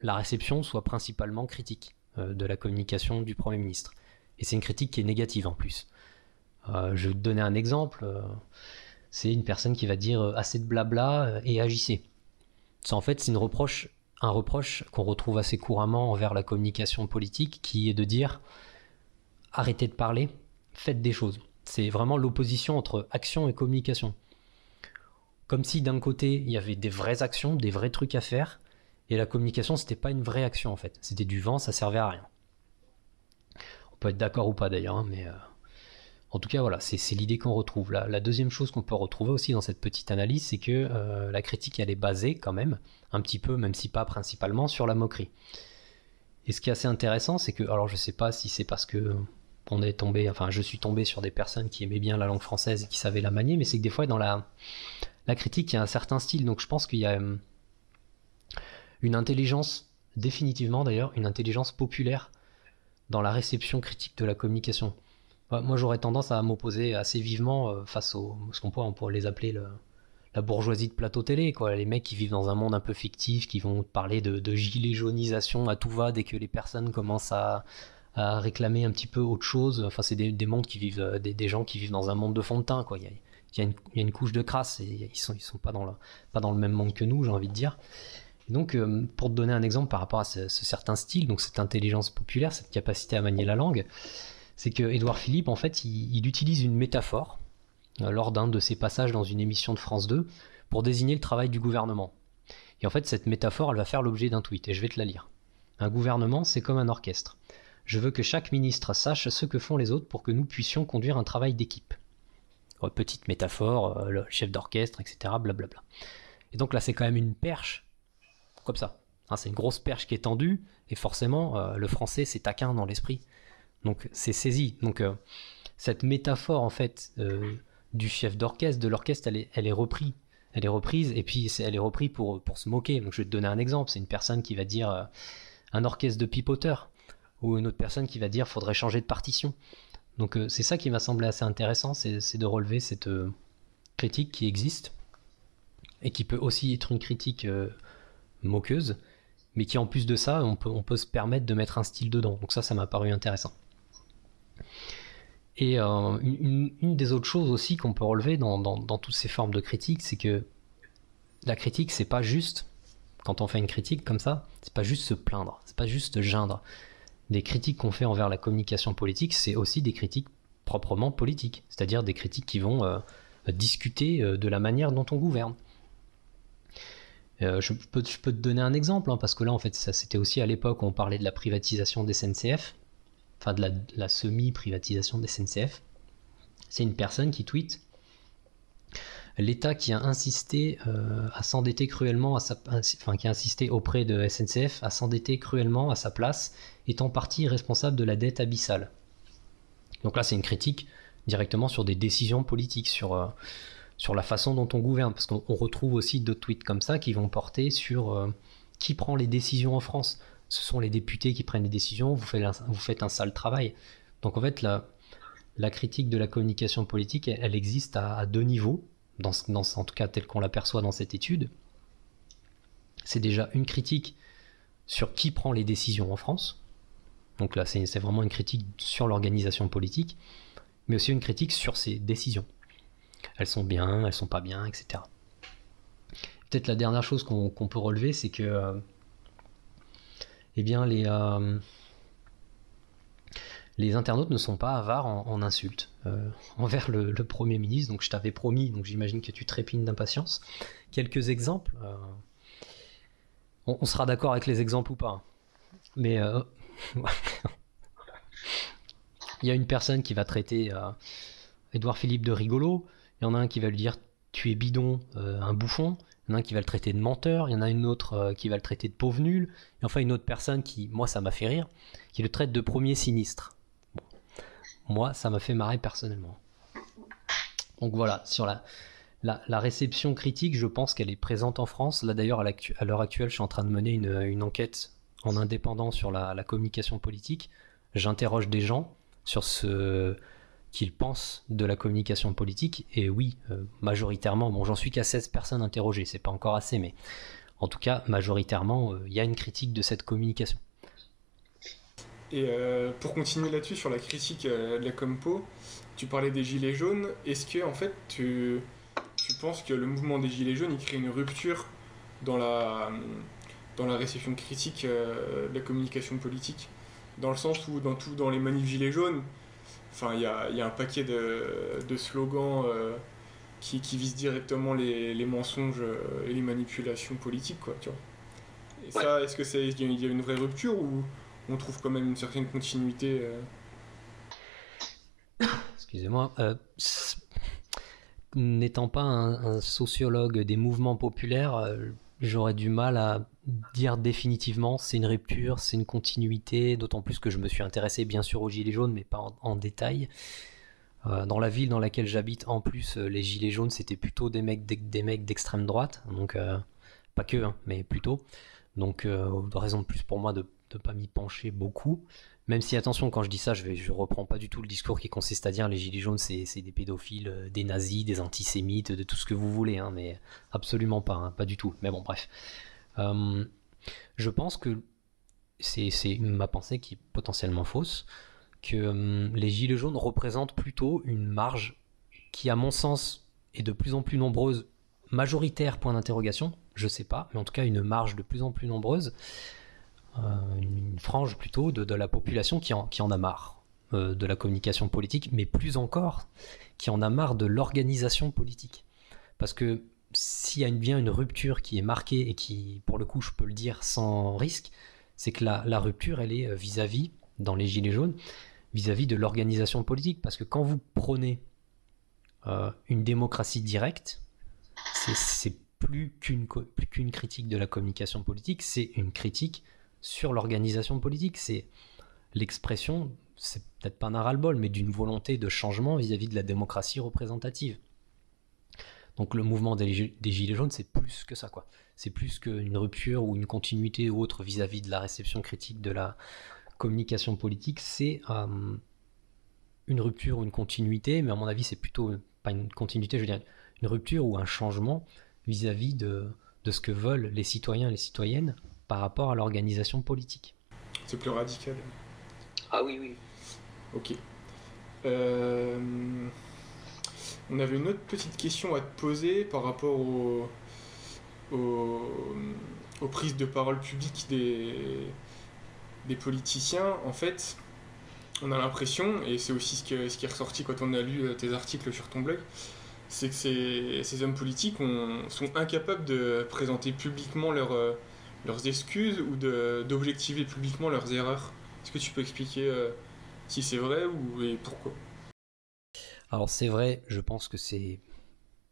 la réception soit principalement critique de la communication du Premier ministre. Et c'est une critique qui est négative en plus. Je vais te donner un exemple. C'est une personne qui va dire assez de blabla et agissez. Ça, en fait, c'est un reproche qu'on retrouve assez couramment envers la communication politique, qui est de dire arrêtez de parler, faites des choses. C'est vraiment l'opposition entre action et communication. Comme si d'un côté, il y avait des vraies actions, des vrais trucs à faire, et la communication, c'était pas une vraie action en fait. C'était du vent, ça servait à rien. On peut être d'accord ou pas d'ailleurs, hein, mais en tout cas voilà, c'est l'idée qu'on retrouve. La deuxième chose qu'on peut retrouver aussi dans cette petite analyse, c'est que la critique, elle est basée quand même, un petit peu, même si pas principalement, sur la moquerie. Et ce qui est assez intéressant, c'est que, alors je sais pas si c'est parce que je suis tombé sur des personnes qui aimaient bien la langue française et qui savaient la manier, mais c'est que des fois dans la critique, il y a un certain style, donc je pense qu'il y a une intelligence, définitivement d'ailleurs, une intelligence populaire dans la réception critique de la communication. Moi j'aurais tendance à m'opposer assez vivement face ce qu'on pourrait les appeler la bourgeoisie de plateau télé, quoi. Les mecs qui vivent dans un monde un peu fictif, qui vont parler de gilet jaunisation à tout va dès que les personnes commencent à réclamer un petit peu autre chose. Enfin, c'est des mondes qui vivent, des gens qui vivent dans un monde de fond de teint, quoi. Il y a une couche de crasse et ils sont pas dans le même monde que nous, j'ai envie de dire. Et donc, pour te donner un exemple par rapport à ce certain style, donc cette intelligence populaire, cette capacité à manier la langue, c'est que Édouard Philippe, en fait, il utilise une métaphore lors d'un de ses passages dans une émission de France 2 pour désigner le travail du gouvernement. Et en fait, cette métaphore, elle va faire l'objet d'un tweet, et je vais te la lire. Un gouvernement, c'est comme un orchestre. Je veux que chaque ministre sache ce que font les autres pour que nous puissions conduire un travail d'équipe. petite métaphore, le chef d'orchestre, etc. Blablabla. Et donc là, c'est quand même une perche, comme ça. Hein, c'est une grosse perche qui est tendue, et forcément, le français, c'est taquin dans l'esprit. Donc c'est saisi. Donc cette métaphore, en fait, du chef d'orchestre, de l'orchestre, elle est reprise. Elle est reprise, et puis elle est reprise pour se moquer. Donc je vais te donner un exemple. C'est une personne qui va dire un orchestre de pipoteurs, ou une autre personne qui va dire faudrait changer de partition. Donc c'est ça qui m'a semblé assez intéressant, c'est de relever cette critique qui existe, et qui peut aussi être une critique moqueuse, mais qui en plus de ça, on peut se permettre de mettre un style dedans. Donc ça m'a paru intéressant. Et une des autres choses aussi qu'on peut relever dans toutes ces formes de critique, c'est que la critique, c'est pas juste, quand on fait une critique comme ça, c'est pas juste se plaindre, c'est pas juste geindre. Des critiques qu'on fait envers la communication politique, c'est aussi des critiques proprement politiques, c'est-à-dire des critiques qui vont discuter de la manière dont on gouverne. Je peux te donner un exemple, hein, parce que là, en fait, ça c'était aussi à l'époque où on parlait de la privatisation des SNCF, enfin de la semi-privatisation des SNCF. C'est une personne qui tweet l'État qui a insisté à s'endetter cruellement, qui a insisté auprès de SNCF à s'endetter cruellement à sa place, est en partie responsable de la dette abyssale. Donc là, c'est une critique directement sur des décisions politiques, sur la façon dont on gouverne, parce qu'on retrouve aussi d'autres tweets comme ça qui vont porter sur qui prend les décisions en France. Ce sont les députés qui prennent les décisions, vous faites un sale travail. Donc en fait, la critique de la communication politique, elle existe à deux niveaux, en tout cas tel qu'on l'aperçoit dans cette étude. C'est déjà une critique sur qui prend les décisions en France. Donc là, c'est vraiment une critique sur l'organisation politique, mais aussi une critique sur ces décisions. Elles sont bien, elles sont pas bien, etc. Peut-être la dernière chose qu'on peut relever, c'est que eh bien, les internautes ne sont pas avares en insultes envers le Premier ministre. Donc je t'avais promis, donc j'imagine que tu trépignes d'impatience. Quelques exemples. On sera d'accord avec les exemples ou pas. Mais il y a une personne qui va traiter Édouard Philippe de rigolo. Il y en a un qui va lui dire tu es bidon, un bouffon. Il y en a un qui va le traiter de menteur. Il y en a une autre qui va le traiter de pauvre nul. Et enfin une autre personne qui, moi ça m'a fait rire, qui le traite de premier sinistre. Bon. Moi ça m'a fait marrer personnellement. Donc voilà, sur la réception critique, je pense qu'elle est présente en France. Là d'ailleurs, à l'heure actuelle, je suis en train de mener une enquête en indépendant sur la communication politique. J'interroge des gens sur ce qu'ils pensent de la communication politique. Et oui, majoritairement, bon, j'en suis qu'à 16 personnes interrogées, c'est pas encore assez, mais en tout cas, majoritairement, il y a une critique de cette communication. Et pour continuer là-dessus, sur la critique de la Compo, tu parlais des Gilets jaunes. Est-ce que, en fait, tu penses que le mouvement des Gilets jaunes, il crée une rupture dans la réception critique de la communication politique? Dans le sens où, dans les manifs Gilets jaunes, enfin, il y a un paquet de slogans qui visent directement les mensonges et les manipulations politiques, quoi, tu vois. Et ça, est-ce que il y a une vraie rupture ou on trouve quand même une certaine continuité Excusez-moi. N'étant pas un sociologue des mouvements populaires, j'aurais du mal à dire définitivement c'est une rupture, c'est une continuité, d'autant plus que je me suis intéressé bien sûr aux Gilets jaunes, mais pas en détail. Dans la ville dans laquelle j'habite, en plus, les Gilets jaunes, c'était plutôt des mecs d'extrême droite, donc pas que, hein, mais plutôt. Donc, raison de plus pour moi de ne pas m'y pencher beaucoup. Même si, attention, quand je dis ça, je reprends pas du tout le discours qui consiste à dire les Gilets jaunes, c'est des pédophiles, des nazis, des antisémites, de tout ce que vous voulez, hein, mais absolument pas, hein, pas du tout. Mais bon, bref. Je pense que c'est ma pensée qui est potentiellement fausse, que les Gilets jaunes représentent plutôt une marge qui, à mon sens, est de plus en plus nombreuse, majoritaire, point d'interrogation, je sais pas, mais en tout cas une marge de plus en plus nombreuse, une frange plutôt de la population qui en a marre de la communication politique, mais plus encore, qui en a marre de l'organisation politique. Parce que s'il y a bien une rupture qui est marquée, et qui, pour le coup, je peux le dire sans risque, c'est que la rupture, elle est vis-à-vis, dans les Gilets jaunes, vis-à-vis de l'organisation politique. Parce que quand vous prenez une démocratie directe, c'est plus qu'une critique de la communication politique, c'est une critique sur l'organisation politique. C'est l'expression, c'est peut-être pas un ras-le-bol, mais d'une volonté de changement vis-à-vis de la démocratie représentative. Donc le mouvement des Gilets jaunes, c'est plus que ça, quoi. C'est plus qu'une rupture ou une continuité ou autre vis-à-vis de la réception critique de la communication politique. C'est une rupture ou une continuité, mais à mon avis, c'est plutôt pas une continuité, je veux dire une rupture ou un changement vis-à-vis de ce que veulent les citoyens et les citoyennes par rapport à l'organisation politique. C'est plus radical. Ah oui, oui. Ok. On avait une autre petite question à te poser par rapport aux prises de parole publiques des politiciens. En fait, on a l'impression, et c'est aussi ce qui est ressorti quand on a lu tes articles sur ton blog, c'est que ces hommes politiques sont incapables de présenter publiquement leurs excuses ou d'objectiver publiquement leurs erreurs. Est-ce que tu peux expliquer si c'est vrai et pourquoi? Alors c'est vrai, je pense que c'est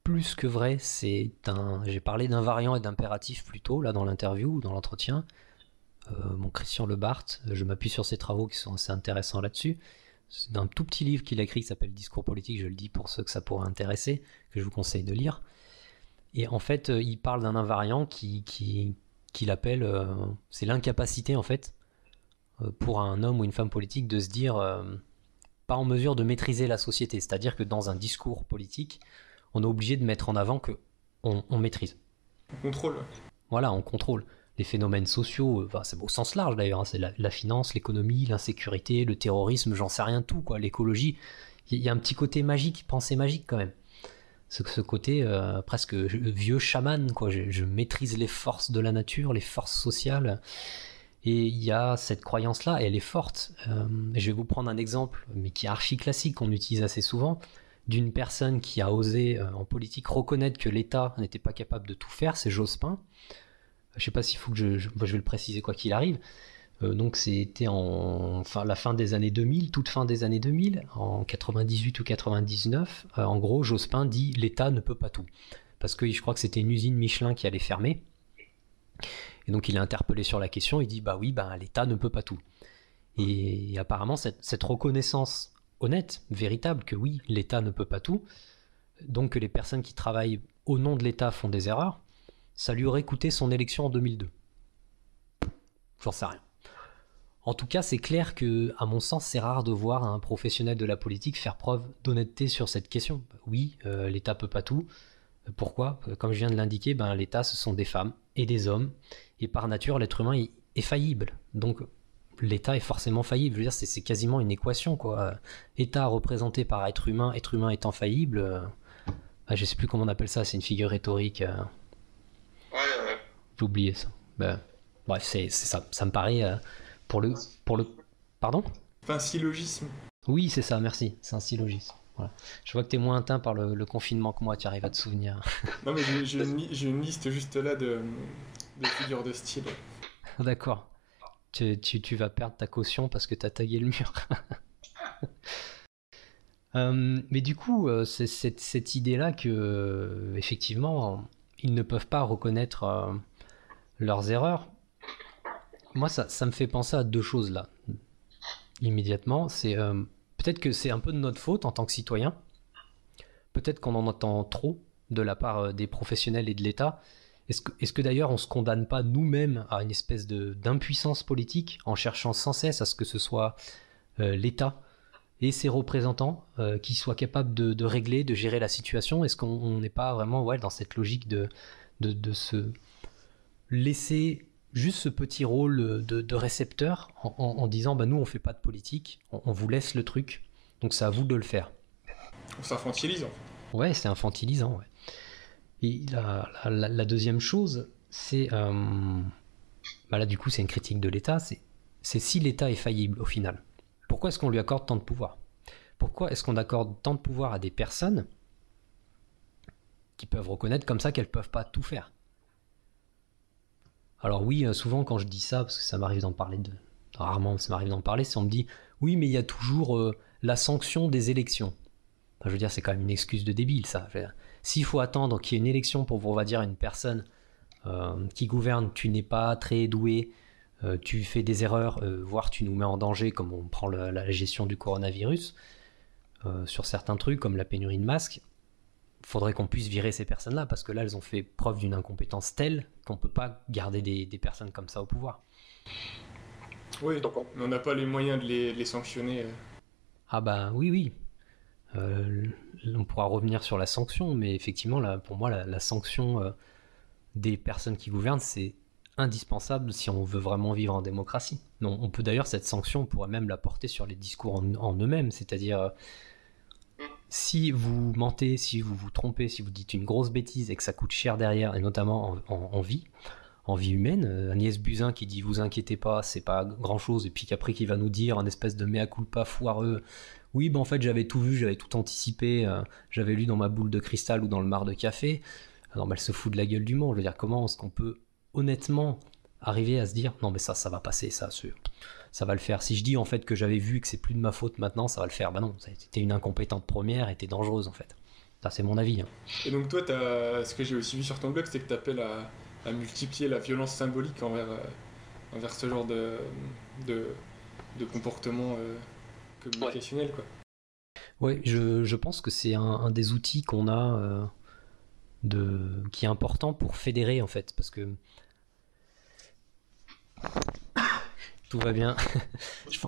plus que vrai. J'ai parlé d'un variant et d'impératif plus tôt là dans l'interview, dans l'entretien. Mon Christian Lebart, je m'appuie sur ses travaux qui sont assez intéressants là-dessus. C'est d'un tout petit livre qu'il a écrit qui s'appelle Discours politique, je le dis pour ceux que ça pourrait intéresser, que je vous conseille de lire. Et en fait, il parle d'un invariant qu'il appelle, c'est l'incapacité en fait, pour un homme ou une femme politique de se dire pas en mesure de maîtriser la société. C'est-à-dire que dans un discours politique, on est obligé de mettre en avant que on maîtrise. On contrôle. Voilà, on contrôle les phénomènes sociaux, enfin, c'est au sens large d'ailleurs, hein, c'est la finance, l'économie, l'insécurité, le terrorisme, j'en sais rien tout, quoi, l'écologie. Il y a un petit côté magique, pensée magique quand même. Ce côté presque vieux chaman, quoi. Je maîtrise les forces de la nature, les forces sociales. Et il y a cette croyance-là, et elle est forte. Je vais vous prendre un exemple, mais qui est archi classique, qu'on utilise assez souvent, d'une personne qui a osé en politique reconnaître que l'État n'était pas capable de tout faire, c'est Jospin. Je ne sais pas s'il faut que je vais le préciser quoi qu'il arrive. Donc c'était la fin des années 2000, toute fin des années 2000, en 98 ou 99. En gros, Jospin dit l'État ne peut pas tout. Parce que je crois que c'était une usine Michelin qui allait fermer. Et donc il est interpellé sur la question, il dit bah oui, l'État ne peut pas tout. Et apparemment cette reconnaissance honnête, véritable, que oui, l'État ne peut pas tout, donc que les personnes qui travaillent au nom de l'État font des erreurs, ça lui aurait coûté son élection en 2002. J'en sais rien. En tout cas, c'est clair que, à mon sens, c'est rare de voir un professionnel de la politique faire preuve d'honnêteté sur cette question. Oui, l'État peut pas tout. Pourquoi? Comme je viens de l'indiquer, l'État, ce sont des femmes et des hommes. Et par nature, l'être humain est faillible. Donc, l'État est forcément faillible. Je veux dire, c'est quasiment une équation, quoi. État représenté par être humain étant faillible. Je sais plus comment on appelle ça, c'est une figure rhétorique. Ouais. J'ai oublié ça. Bref, c'est ça. Ça me paraît pour le. Pardon? C'est un syllogisme. Oui, c'est ça, merci. C'est un syllogisme. Voilà. Je vois que tu es moins atteint par le confinement que moi, tu arrives à te souvenir. Non, mais j'ai une liste juste là de figures de style. D'accord. Tu vas perdre ta caution parce que tu as tagué le mur. Mais du coup, c'est cette idée-là que, effectivement, ils ne peuvent pas reconnaître leurs erreurs. Moi, ça me fait penser à deux choses là, immédiatement. C'est peut-être que c'est un peu de notre faute en tant que citoyen. Peut-être qu'on en entend trop de la part des professionnels et de l'État. Est-ce que d'ailleurs on se condamne pas nous-mêmes à une espèce d'impuissance politique en cherchant sans cesse à ce que ce soit l'État et ses représentants qui soient capables de régler, de gérer la situation? Est-ce qu'on n'est pas vraiment dans cette logique de se laisser juste ce petit rôle de récepteur en disant nous on fait pas de politique, on vous laisse le truc, donc c'est à vous de le faire. On s'infantilise en fait. Ouais, c'est infantilisant, ouais. Et la deuxième chose, c'est là du coup c'est une critique de l'État, c'est si l'État est faillible au final. Pourquoi est-ce qu'on lui accorde tant de pouvoir? Pourquoi est-ce qu'on accorde tant de pouvoir à des personnes qui peuvent reconnaître comme ça qu'elles peuvent pas tout faire? Alors oui, souvent quand je dis ça, parce que ça m'arrive d'en parler rarement ça m'arrive d'en parler, c'est on me dit oui mais il y a toujours la sanction des élections. Enfin, je veux dire, c'est quand même une excuse de débile, ça. S'il faut attendre qu'il y ait une élection pour, on va dire, une personne qui gouverne, tu n'es pas très doué, tu fais des erreurs, voire tu nous mets en danger, comme on prend la gestion du coronavirus, sur certains trucs, comme la pénurie de masques, il faudrait qu'on puisse virer ces personnes-là, parce que là, elles ont fait preuve d'une incompétence telle qu'on ne peut pas garder des personnes comme ça au pouvoir. Oui, mais on n'a pas les moyens de les sanctionner. Ah bah oui, oui. Euh, on pourra revenir sur la sanction, mais effectivement, là, pour moi, la sanction des personnes qui gouvernent, c'est indispensable si on veut vraiment vivre en démocratie. Non, on peut d'ailleurs, cette sanction, on pourrait même la porter sur les discours en eux-mêmes, c'est-à-dire si vous mentez, si vous vous trompez, si vous dites une grosse bêtise et que ça coûte cher derrière, et notamment en vie humaine, Agnès Buzyn qui dit vous inquiétez pas, c'est pas grand chose, et puis qu'après qui va nous dire un espèce de mea culpa foireux, oui ben en fait j'avais tout vu, j'avais tout anticipé, j'avais lu dans ma boule de cristal ou dans le mar de café. Alors elle se fout de la gueule du monde. Je veux dire, comment est-ce qu'on peut honnêtement arriver à se dire non mais ça va passer, ça va le faire. Si je dis en fait que j'avais vu que c'est plus de ma faute maintenant, ça va le faire. Bah non, c'était une incompétente première et t'es dangereuse en fait. Ça c'est mon avis. Hein. Et donc toi, ce que j'ai aussi vu sur ton blog, c'est que tu appelles à multiplier la violence symbolique envers ce genre de, de comportement communicationnel, quoi. Ouais, je pense que c'est un des outils qu'on a qui est important pour fédérer en fait, parce que tout va bien. Je-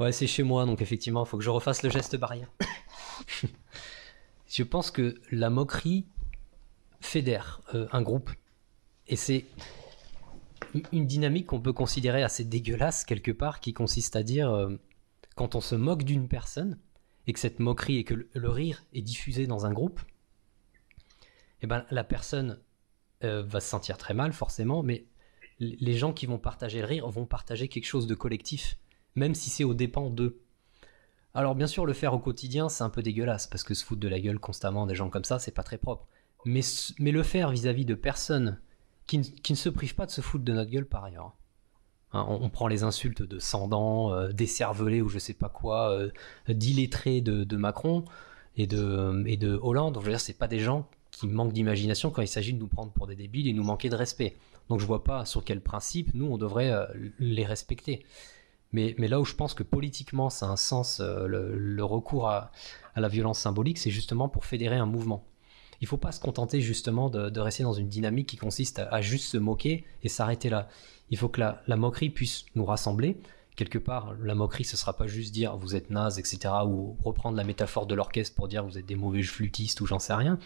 ouais, c'est chez moi, donc effectivement, il faut que je refasse le geste barrière. Je pense que la moquerie fédère un groupe, et c'est une dynamique qu'on peut considérer assez dégueulasse quelque part, qui consiste à dire quand on se moque d'une personne et que cette moquerie et que le rire est diffusé dans un groupe, et ben la personne va se sentir très mal forcément, mais les gens qui vont partager le rire vont partager quelque chose de collectif, même si c'est aux dépens d'eux. Alors bien sûr, le faire au quotidien, c'est un peu dégueulasse, parce que se foutre de la gueule constamment des gens comme ça, c'est pas très propre. Mais le faire vis-à-vis de personnes qui ne se privent pas de se foutre de notre gueule par ailleurs. Hein, on prend les insultes de Sandan, d'écervelé ou je sais pas quoi, d'illettrés de Macron et de Hollande. Donc, je veux dire, c'est pas des gens qui manquent d'imagination quand il s'agit de nous prendre pour des débiles et nous manquer de respect. Donc je vois pas sur quel principe nous on devrait les respecter. Mais là où je pense que politiquement ça a un sens, le recours à la violence symbolique, c'est justement pour fédérer un mouvement. Il ne faut pas se contenter justement de rester dans une dynamique qui consiste à juste se moquer et s'arrêter là. Il faut que la moquerie puisse nous rassembler. Quelque part, la moquerie, ce ne sera pas juste dire vous êtes naze, etc. ou reprendre la métaphore de l'orchestre pour dire vous êtes des mauvais flûtistes ou j'en sais rien.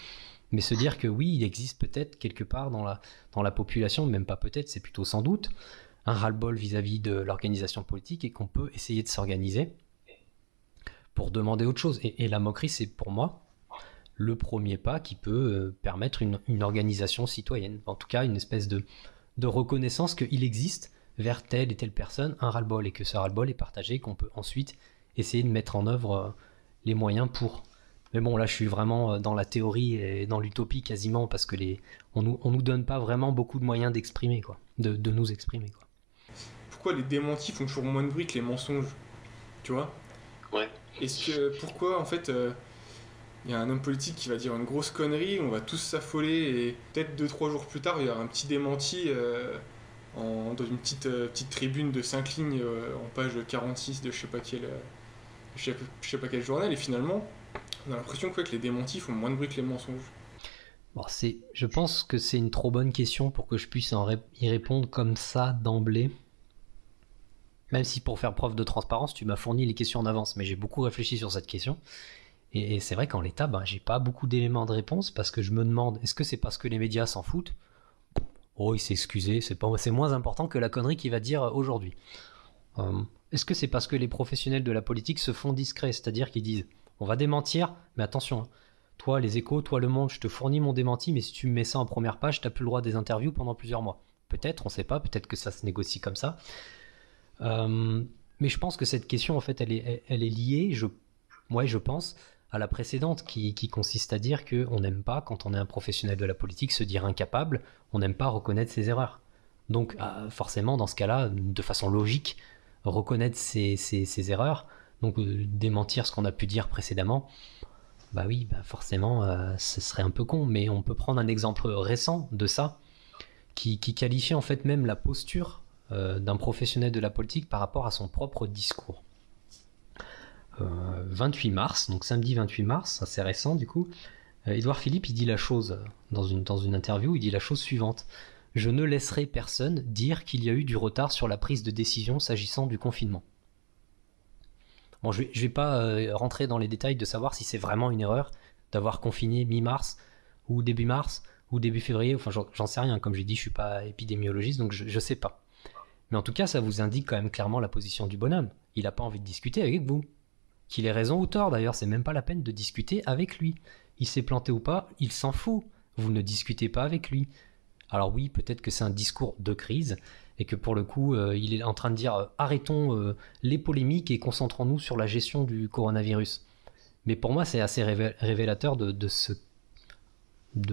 Mais se dire que oui, il existe peut-être quelque part dans la population, même pas peut-être, c'est plutôt sans doute, un ras-le-bol vis-à-vis de l'organisation politique et qu'on peut essayer de s'organiser pour demander autre chose. Et la moquerie, c'est pour moi le premier pas qui peut permettre une organisation citoyenne. En tout cas, une espèce de reconnaissance qu'il existe vers telle et telle personne un ras-le-bol et que ce ras-le-bol est partagé, qu'on peut ensuite essayer de mettre en œuvre les moyens pour. Mais bon, là, je suis vraiment dans la théorie et dans l'utopie quasiment parce que on nous donne pas vraiment beaucoup de moyens d'exprimer, quoi, de nous exprimer, quoi. Pourquoi les démentis font toujours moins de bruit que les mensonges? Tu vois? Ouais. Pourquoi en fait il y a un homme politique qui va dire une grosse connerie, on va tous s'affoler et peut-être 2 3 jours plus tard il y aura un petit démenti dans une petite tribune de 5 lignes en page 46 de je sais pas quel journal et finalement on a l'impression que les démentis font moins de bruit que les mensonges. Bon, je pense que c'est une trop bonne question pour que je puisse y répondre comme ça d'emblée. Même si pour faire preuve de transparence, tu m'as fourni les questions en avance, mais j'ai beaucoup réfléchi sur cette question. Et c'est vrai qu'en l'état, j'ai pas beaucoup d'éléments de réponse parce que je me demande, est-ce que c'est parce que les médias s'en foutent? Oh, il s'est excusé, c'est moins important que la connerie qu'il va dire aujourd'hui. Est-ce que c'est parce que les professionnels de la politique se font discrets, c'est-à-dire qu'ils disent, on va démentir, mais attention, hein, toi les Échos, toi Le Monde, je te fournis mon démenti, mais si tu me mets ça en première page, t'as plus le droit des interviews pendant plusieurs mois. Peut-être, on sait pas, peut-être que ça se négocie comme ça. Mais je pense que cette question, en fait, elle est liée, je pense, à la précédente, qui consiste à dire qu'on n'aime pas, quand on est un professionnel de la politique, se dire incapable, on n'aime pas reconnaître ses erreurs. Donc, forcément, dans ce cas-là, de façon logique, reconnaître ses erreurs, Donc démentir ce qu'on a pu dire précédemment, bah oui, bah forcément, ce serait un peu con, mais on peut prendre un exemple récent de ça, qui qualifie en fait même la posture d'un professionnel de la politique par rapport à son propre discours. 28 mars, donc samedi 28 mars, assez récent du coup, Édouard Philippe, il dit la chose, dans une interview, il dit la chose suivante. Je ne laisserai personne dire qu'il y a eu du retard sur la prise de décision s'agissant du confinement. Bon, je vais pas rentrer dans les détails de savoir si c'est vraiment une erreur d'avoir confiné mi-mars ou début mars ou début février, enfin j'en sais rien, comme j'ai dit je suis pas épidémiologiste donc je sais pas. Mais en tout cas ça vous indique quand même clairement la position du bonhomme. Il n'a pas envie de discuter avec vous. Qu'il ait raison ou tort d'ailleurs, c'est même pas la peine de discuter avec lui. Il s'est planté ou pas, il s'en fout. Vous ne discutez pas avec lui. Alors oui, peut-être que c'est un discours de crise et que pour le coup, il est en train de dire arrêtons les polémiques et concentrons-nous sur la gestion du coronavirus. Mais pour moi, c'est assez révélateur de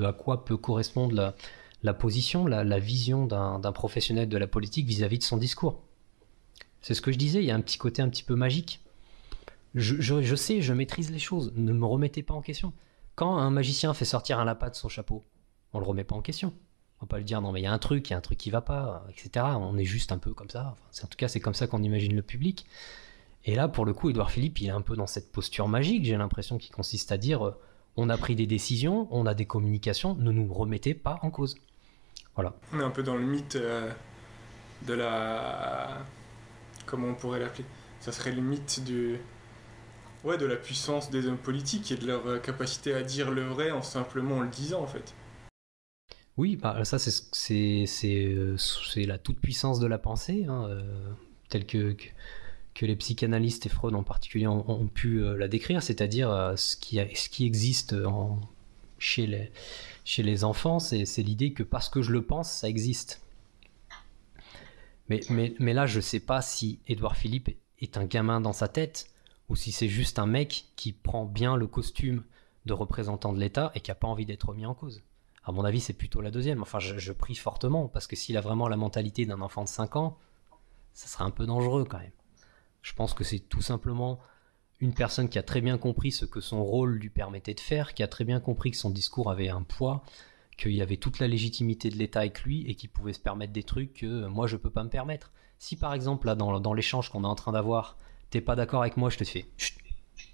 à quoi peut correspondre la position, la vision d'un professionnel de la politique vis-à-vis de son discours. C'est ce que je disais, il y a un petit côté un petit peu magique. Je sais, je maîtrise les choses, ne me remettez pas en question. Quand un magicien fait sortir un lapin de son chapeau, on le remet pas en question. On va pas lui dire non mais il y a un truc qui va pas, etc. On est juste un peu comme ça. Enfin, en tout cas, c'est comme ça qu'on imagine le public. Et là, pour le coup, Édouard Philippe, il est un peu dans cette posture magique, j'ai l'impression, qui consiste à dire on a pris des décisions, on a des communications, ne nous remettez pas en cause. Voilà. On est un peu dans le mythe de la... Comment on pourrait l'appeler? Ça serait le mythe de la puissance des hommes politiques et de leur capacité à dire le vrai en simplement en le disant en fait. Oui, bah, ça c'est la toute puissance de la pensée, hein, telle que les psychanalystes et Freud en particulier ont pu la décrire, c'est-à-dire ce qui existe chez les enfants, c'est l'idée que parce que je le pense, ça existe. Mais là, je sais pas si Édouard Philippe est un gamin dans sa tête ou si c'est juste un mec qui prend bien le costume de représentant de l'État et qui a pas envie d'être remis en cause. À mon avis, c'est plutôt la deuxième. Enfin, je prie fortement, parce que s'il a vraiment la mentalité d'un enfant de 5 ans, ça serait un peu dangereux quand même. Je pense que c'est tout simplement une personne qui a très bien compris ce que son rôle lui permettait de faire, qui a très bien compris que son discours avait un poids, qu'il y avait toute la légitimité de l'État avec lui et qu'il pouvait se permettre des trucs que moi je peux pas me permettre. Si par exemple, là, dans l'échange qu'on est en train d'avoir, t'es pas d'accord avec moi, je te fais chut,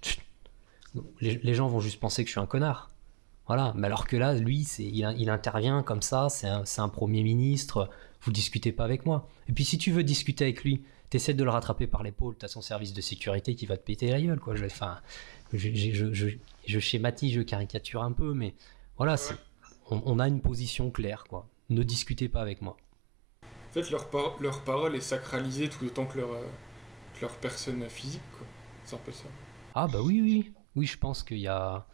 chut. Les gens vont juste penser que je suis un connard. Voilà, mais alors que là, lui, il intervient comme ça, c'est un Premier ministre, vous discutez pas avec moi. Et puis si tu veux discuter avec lui, t'essaies de le rattraper par l'épaule, t'as son service de sécurité qui va te péter la gueule, quoi. Je schématise, je caricature un peu, mais voilà, on a une position claire, quoi. Ne discutez pas avec moi. En fait, leur parole est sacralisée tout autant que leur personne physique, quoi. C'est un peu ça. Ah bah oui, oui, oui, je pense qu'il y a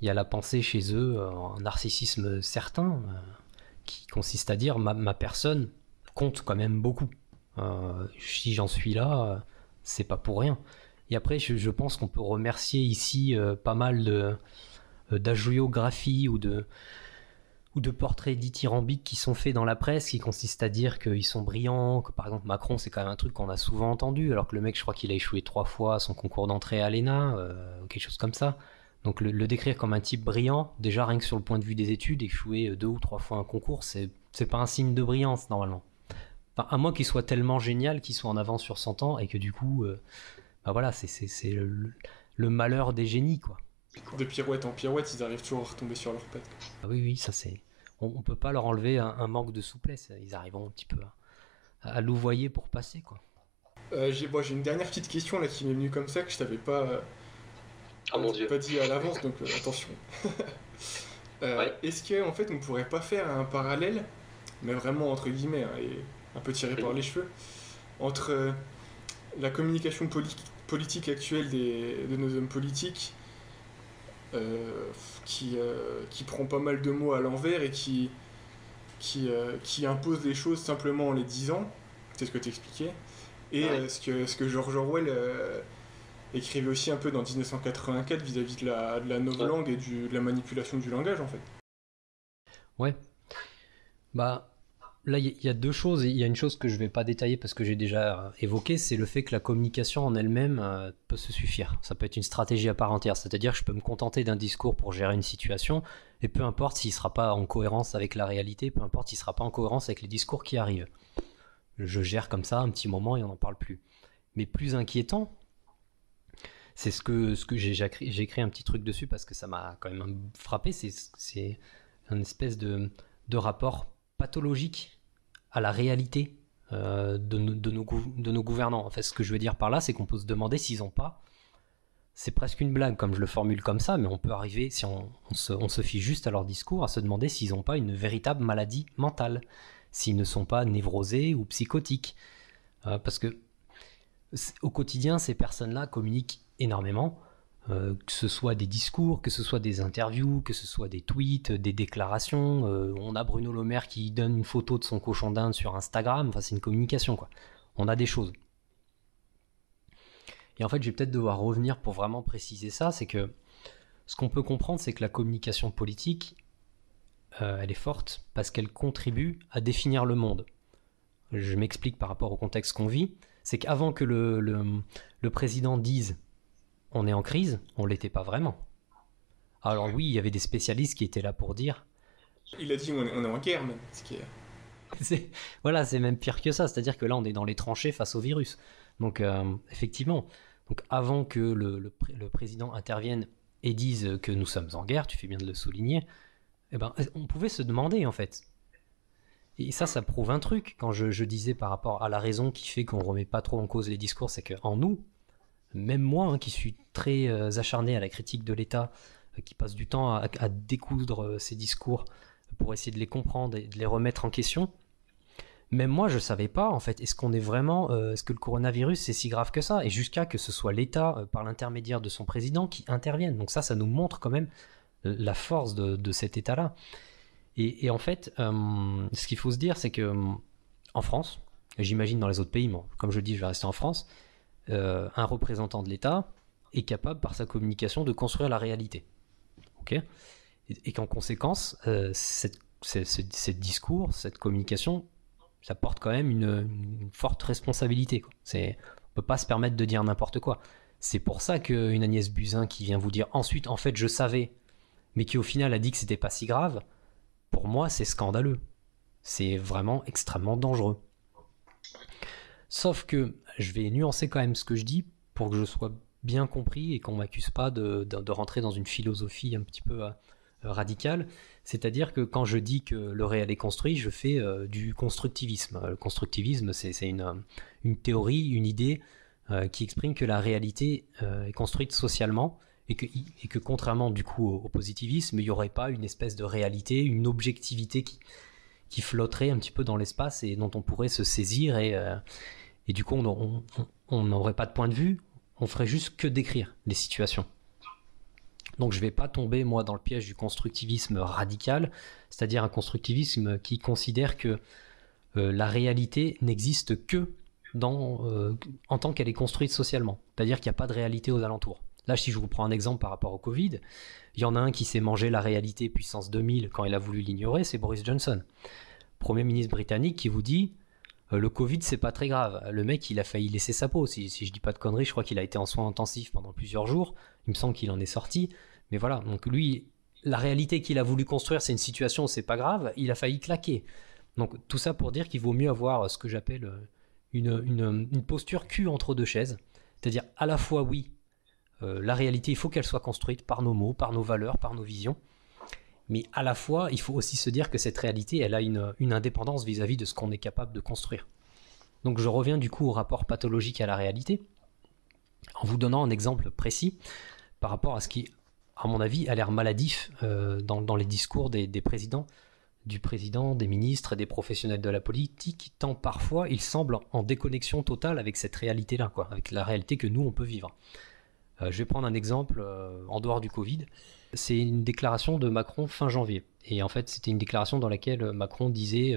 la pensée chez eux, un narcissisme certain, qui consiste à dire ma personne compte quand même beaucoup. Si j'en suis là, c'est pas pour rien. Et après, je pense qu'on peut remercier ici pas mal d'agiographies ou de portraits dithyrambiques qui sont faits dans la presse, qui consistent à dire qu'ils sont brillants, que par exemple Macron c'est quand même un truc qu'on a souvent entendu, alors que le mec je crois qu'il a échoué 3 fois à son concours d'entrée à l'ENA, ou quelque chose comme ça. Donc le décrire comme un type brillant, déjà rien que sur le point de vue des études, échouer 2 ou 3 fois un concours, c'est pas un signe de brillance normalement. Enfin, à moins qu'il soit tellement génial qu'il soit en avance sur 100 ans et que du coup, bah voilà, c'est le malheur des génies, quoi. De pirouette en pirouette, ils arrivent toujours à retomber sur leurs pattes. Ah oui, oui, ça c'est. On peut pas leur enlever un manque de souplesse. Ils arriveront un petit peu à louvoyer pour passer, quoi. J'ai une dernière petite question là qui m'est venue comme ça que je t'avais Oh mon dieu. pas dit à l'avance, donc attention. Ouais. Est-ce qu'en fait on pourrait pas faire un parallèle, mais vraiment entre guillemets, hein, et un peu tiré par les cheveux, entre la communication politique actuelle de nos hommes politiques, euh, qui prend pas mal de mots à l'envers et qui impose les choses simplement en les disant, c'est ce que tu expliquais, et Ouais. ce que George Orwell écrivait aussi un peu dans 1984 vis-à-vis de la Ouais. novlangue et de la manipulation du langage en fait. Ouais. Bah, là, il y a deux choses. Il y a une chose que je ne vais pas détailler parce que j'ai déjà évoqué, c'est le fait que la communication en elle-même peut se suffire. Ça peut être une stratégie à part entière. C'est-à-dire que je peux me contenter d'un discours pour gérer une situation, et peu importe s'il ne sera pas en cohérence avec la réalité, peu importe s'il ne sera pas en cohérence avec les discours qui arrivent. Je gère comme ça un petit moment et on n'en parle plus. Mais plus inquiétant, c'est ce que j'ai écrit un petit truc dessus parce que ça m'a quand même frappé, c'est une espèce de rapport pathologique à la réalité de nos gouvernants. En fait, ce que je veux dire par là, c'est qu'on peut se demander s'ils n'ont pas, c'est presque une blague comme je le formule comme ça, mais on peut arriver, si on se fie juste à leur discours, à se demander s'ils n'ont pas une véritable maladie mentale, s'ils ne sont pas névrosés ou psychotiques. Parce que au quotidien, ces personnes-là communiquent énormément, que ce soit des discours, que ce soit des interviews, que ce soit des tweets, des déclarations. On a Bruno Le Maire qui donne une photo de son cochon d'Inde sur Instagram. Enfin, c'est une communication, quoi. On a des choses. Et en fait, je vais peut-être devoir revenir pour vraiment préciser ça. C'est que ce qu'on peut comprendre, c'est que la communication politique, elle est forte parce qu'elle contribue à définir le monde. Je m'explique par rapport au contexte qu'on vit. C'est qu'avant que le président dise on est en crise, on l'était pas vraiment. Alors oui, il y avait des spécialistes qui étaient là pour dire. Il a dit on est en guerre même. Voilà, c'est même pire que ça. C'est-à-dire que là, on est dans les tranchées face au virus. Donc effectivement, donc avant que le président intervienne et dise que nous sommes en guerre, tu fais bien de le souligner, eh ben, on pouvait se demander en fait. Et ça prouve un truc. Quand je disais par rapport à la raison qui fait qu'on remet pas trop en cause les discours, c'est qu'en nous, même moi, qui suis très acharné à la critique de l'État, qui passe du temps à découdre ces discours pour essayer de les comprendre et de les remettre en question, même moi, je savais pas, en fait, est-ce que le coronavirus, c'est si grave que ça? Et jusqu'à que ce soit l'État, par l'intermédiaire de son président, qui intervienne. Donc ça nous montre quand même la force de cet État-là. Et en fait, ce qu'il faut se dire, c'est que en France, j'imagine dans les autres pays, mais comme je dis, je vais rester en France, un représentant de l'État est capable, par sa communication, de construire la réalité. Okay, et qu'en conséquence, ces discours, cette communication, ça porte quand même une forte responsabilité, quoi. On ne peut pas se permettre de dire n'importe quoi. C'est pour ça qu'une Agnès Buzyn qui vient vous dire ensuite, en fait, je savais, mais qui au final a dit que c'était pas si grave, pour moi, c'est scandaleux. C'est vraiment extrêmement dangereux. Sauf que je vais nuancer quand même ce que je dis pour que je sois bien compris et qu'on m'accuse pas de rentrer dans une philosophie un petit peu radicale. C'est-à-dire que quand je dis que le réel est construit, je fais du constructivisme. Le constructivisme, c'est une théorie, une idée qui exprime que la réalité est construite socialement et que contrairement du coup au positivisme, il n'y aurait pas une espèce de réalité, une objectivité qui flotterait un petit peu dans l'espace et dont on pourrait se saisir et du coup on n'aurait pas de point de vue, on ferait juste que décrire les situations. Donc je ne vais pas tomber moi dans le piège du constructivisme radical, c'est-à-dire un constructivisme qui considère que la réalité n'existe que en tant qu'elle est construite socialement, c'est-à-dire qu'il n'y a pas de réalité aux alentours. Là, si je vous prends un exemple par rapport au Covid, il y en a un qui s'est mangé la réalité puissance 2000 quand il a voulu l'ignorer, c'est Boris Johnson, Premier ministre britannique, qui vous dit le Covid, c'est pas très grave. Le mec, il a failli laisser sa peau. Si je dis pas de conneries, je crois qu'il a été en soins intensifs pendant plusieurs jours. Il me semble qu'il en est sorti. Mais voilà, donc lui, la réalité qu'il a voulu construire, c'est une situation où c'est pas grave. Il a failli claquer. Donc tout ça pour dire qu'il vaut mieux avoir ce que j'appelle une posture cul entre deux chaises. C'est-à-dire à la fois, oui, la réalité, il faut qu'elle soit construite par nos mots, par nos valeurs, par nos visions. Mais à la fois, il faut aussi se dire que cette réalité, elle a une indépendance vis-à-vis de ce qu'on est capable de construire. Donc je reviens du coup au rapport pathologique à la réalité, en vous donnant un exemple précis par rapport à ce qui, à mon avis, a l'air maladif dans les discours des présidents, du président, des ministres et des professionnels de la politique, tant parfois ils semblent en déconnexion totale avec cette réalité-là, quoi, avec la réalité que nous, on peut vivre. Je vais prendre un exemple en dehors du Covid. C'est une déclaration de Macron fin janvier. Et en fait, c'était une déclaration dans laquelle Macron disait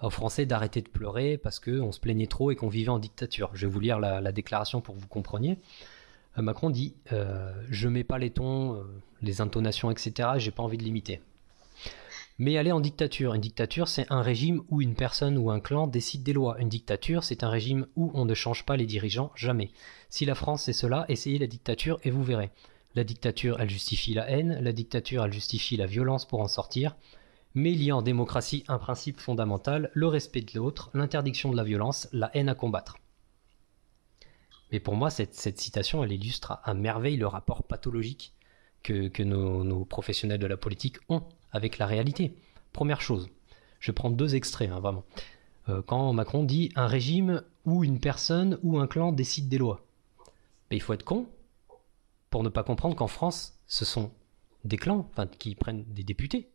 aux Français d'arrêter de pleurer parce qu'on se plaignait trop et qu'on vivait en dictature. Je vais vous lire la déclaration pour que vous compreniez. Macron dit je mets pas les tons, les intonations, etc. J'ai pas envie de l'imiter. Mais aller en dictature. Une dictature, c'est un régime où une personne ou un clan décide des lois. Une dictature, c'est un régime où on ne change pas les dirigeants, jamais. Si la France c'est cela, essayez la dictature et vous verrez. La dictature, elle justifie la haine, la dictature, elle justifie la violence pour en sortir. Mais il y a en démocratie un principe fondamental, le respect de l'autre, l'interdiction de la violence, la haine à combattre. Mais pour moi, cette citation, elle illustre à merveille le rapport pathologique que nos professionnels de la politique ont avec la réalité. Première chose, je vais prendre 2 extraits, vraiment. Quand Macron dit « un régime où une personne ou un clan décide des lois », il faut être con pour ne pas comprendre qu'en France, ce sont des clans qui prennent des députés.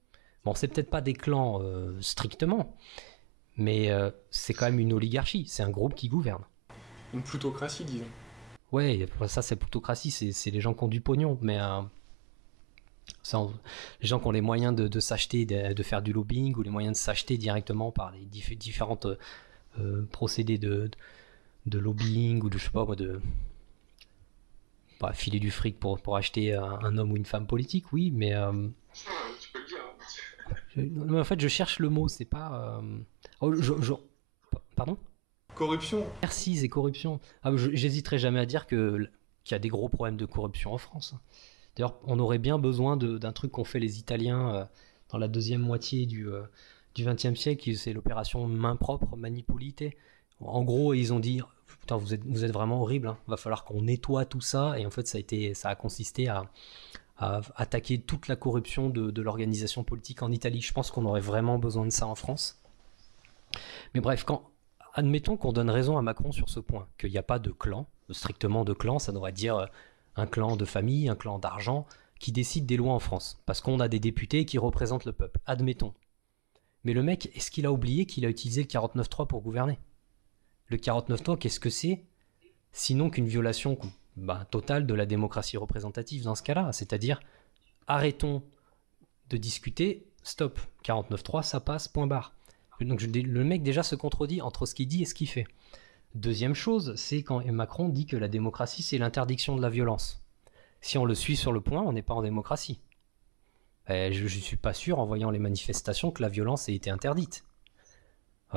Bon, c'est peut-être pas des clans strictement, mais c'est quand même une oligarchie, c'est un groupe qui gouverne. Une plutocratie, disons. Ouais, ça c'est plutocratie, c'est les gens qui ont du pognon, mais les gens qui ont les moyens de s'acheter, de faire du lobbying, ou les moyens de s'acheter directement par les différentes procédés de lobbying, ou de, je sais pas moi, de filer du fric pour acheter un homme ou une femme politique, oui, mais Tu peux le dire. en fait je cherche le mot, c'est pas pardon, Corruption. exercice et corruption. J'hésiterai jamais à dire qu'il y a des gros problèmes de corruption en France. D'ailleurs, on aurait bien besoin d'un truc qu'ont fait les Italiens dans la deuxième moitié du XXe siècle, c'est l'opération main propre, manipulité. En gros, ils ont dit putain, vous êtes vraiment horrible, hein. Va falloir qu'on nettoie tout ça. Et en fait, ça a consisté à attaquer toute la corruption de l'organisation politique en Italie. Je pense qu'on aurait vraiment besoin de ça en France. Mais bref, admettons qu'on donne raison à Macron sur ce point, qu'il n'y a pas de clan, strictement de clan, ça devrait dire un clan de famille, un clan d'argent, qui décide des lois en France, parce qu'on a des députés qui représentent le peuple, admettons. Mais le mec, est-ce qu'il a oublié qu'il a utilisé le 49.3 pour gouverner ? Le 49.3, qu'est-ce que c'est ? Sinon qu'une violation totale de la démocratie représentative dans ce cas-là, c'est-à-dire arrêtons de discuter, stop, 49.3, ça passe, point barre. Donc le mec déjà se contredit entre ce qu'il dit et ce qu'il fait. Deuxième chose, c'est quand Macron dit que la démocratie, c'est l'interdiction de la violence. Si on le suit sur le point, on n'est pas en démocratie. Je ne suis pas sûr, en voyant les manifestations, que la violence ait été interdite.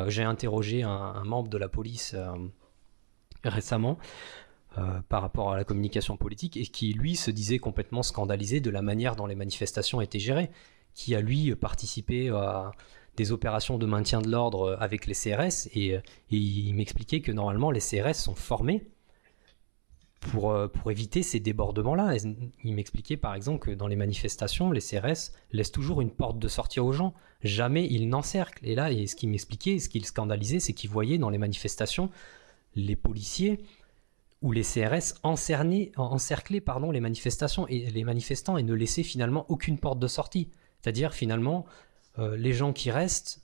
J'ai interrogé un membre de la police récemment par rapport à la communication politique, et qui, lui, se disait complètement scandalisé de la manière dont les manifestations étaient gérées, qui a, lui, participé à des opérations de maintien de l'ordre avec les CRS, et il m'expliquait que normalement les CRS sont formés pour éviter ces débordements-là. Il m'expliquait par exemple que dans les manifestations, les CRS laissent toujours une porte de sortie aux gens, jamais ils n'encerclent. Et là, ce qu'il m'expliquait, ce qui le scandalisait, c'est qu'il voyait dans les manifestations les policiers ou les CRS encercler les manifestations et les manifestants, et ne laisser finalement aucune porte de sortie. C'est-à-dire finalement les gens qui restent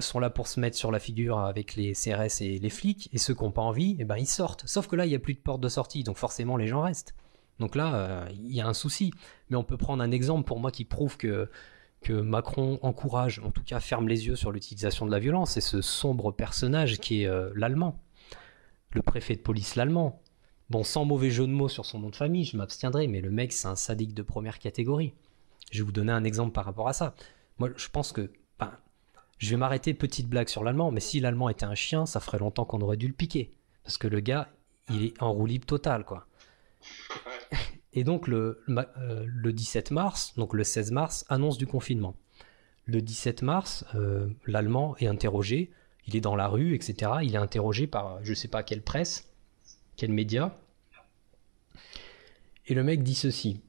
sont là pour se mettre sur la figure avec les CRS et les flics, et ceux qui n'ont pas envie, ils sortent. Sauf que là, il n'y a plus de porte de sortie, donc forcément les gens restent. Donc là, il y a un souci. Mais on peut prendre un exemple pour moi qui prouve que Macron encourage, en tout cas ferme les yeux sur l'utilisation de la violence, c'est ce sombre personnage qui est l'Allemand, le préfet de police l'Allemand. Bon, sans mauvais jeu de mots sur son nom de famille, je m'abstiendrai, mais le mec, c'est un sadique de première catégorie. Je vais vous donner un exemple par rapport à ça. Moi, je pense que... je vais m'arrêter, petite blague sur l'Allemand, mais si l'Allemand était un chien, ça ferait longtemps qu'on aurait dû le piquer. Parce que le gars, il est en roue libre totale, quoi. Et donc, le 17 mars, donc le 16 mars, annonce du confinement. Le 17 mars, l'Allemand est interrogé, il est dans la rue, etc. Il est interrogé par, je sais pas quelle presse, quel média. Et le mec dit ceci.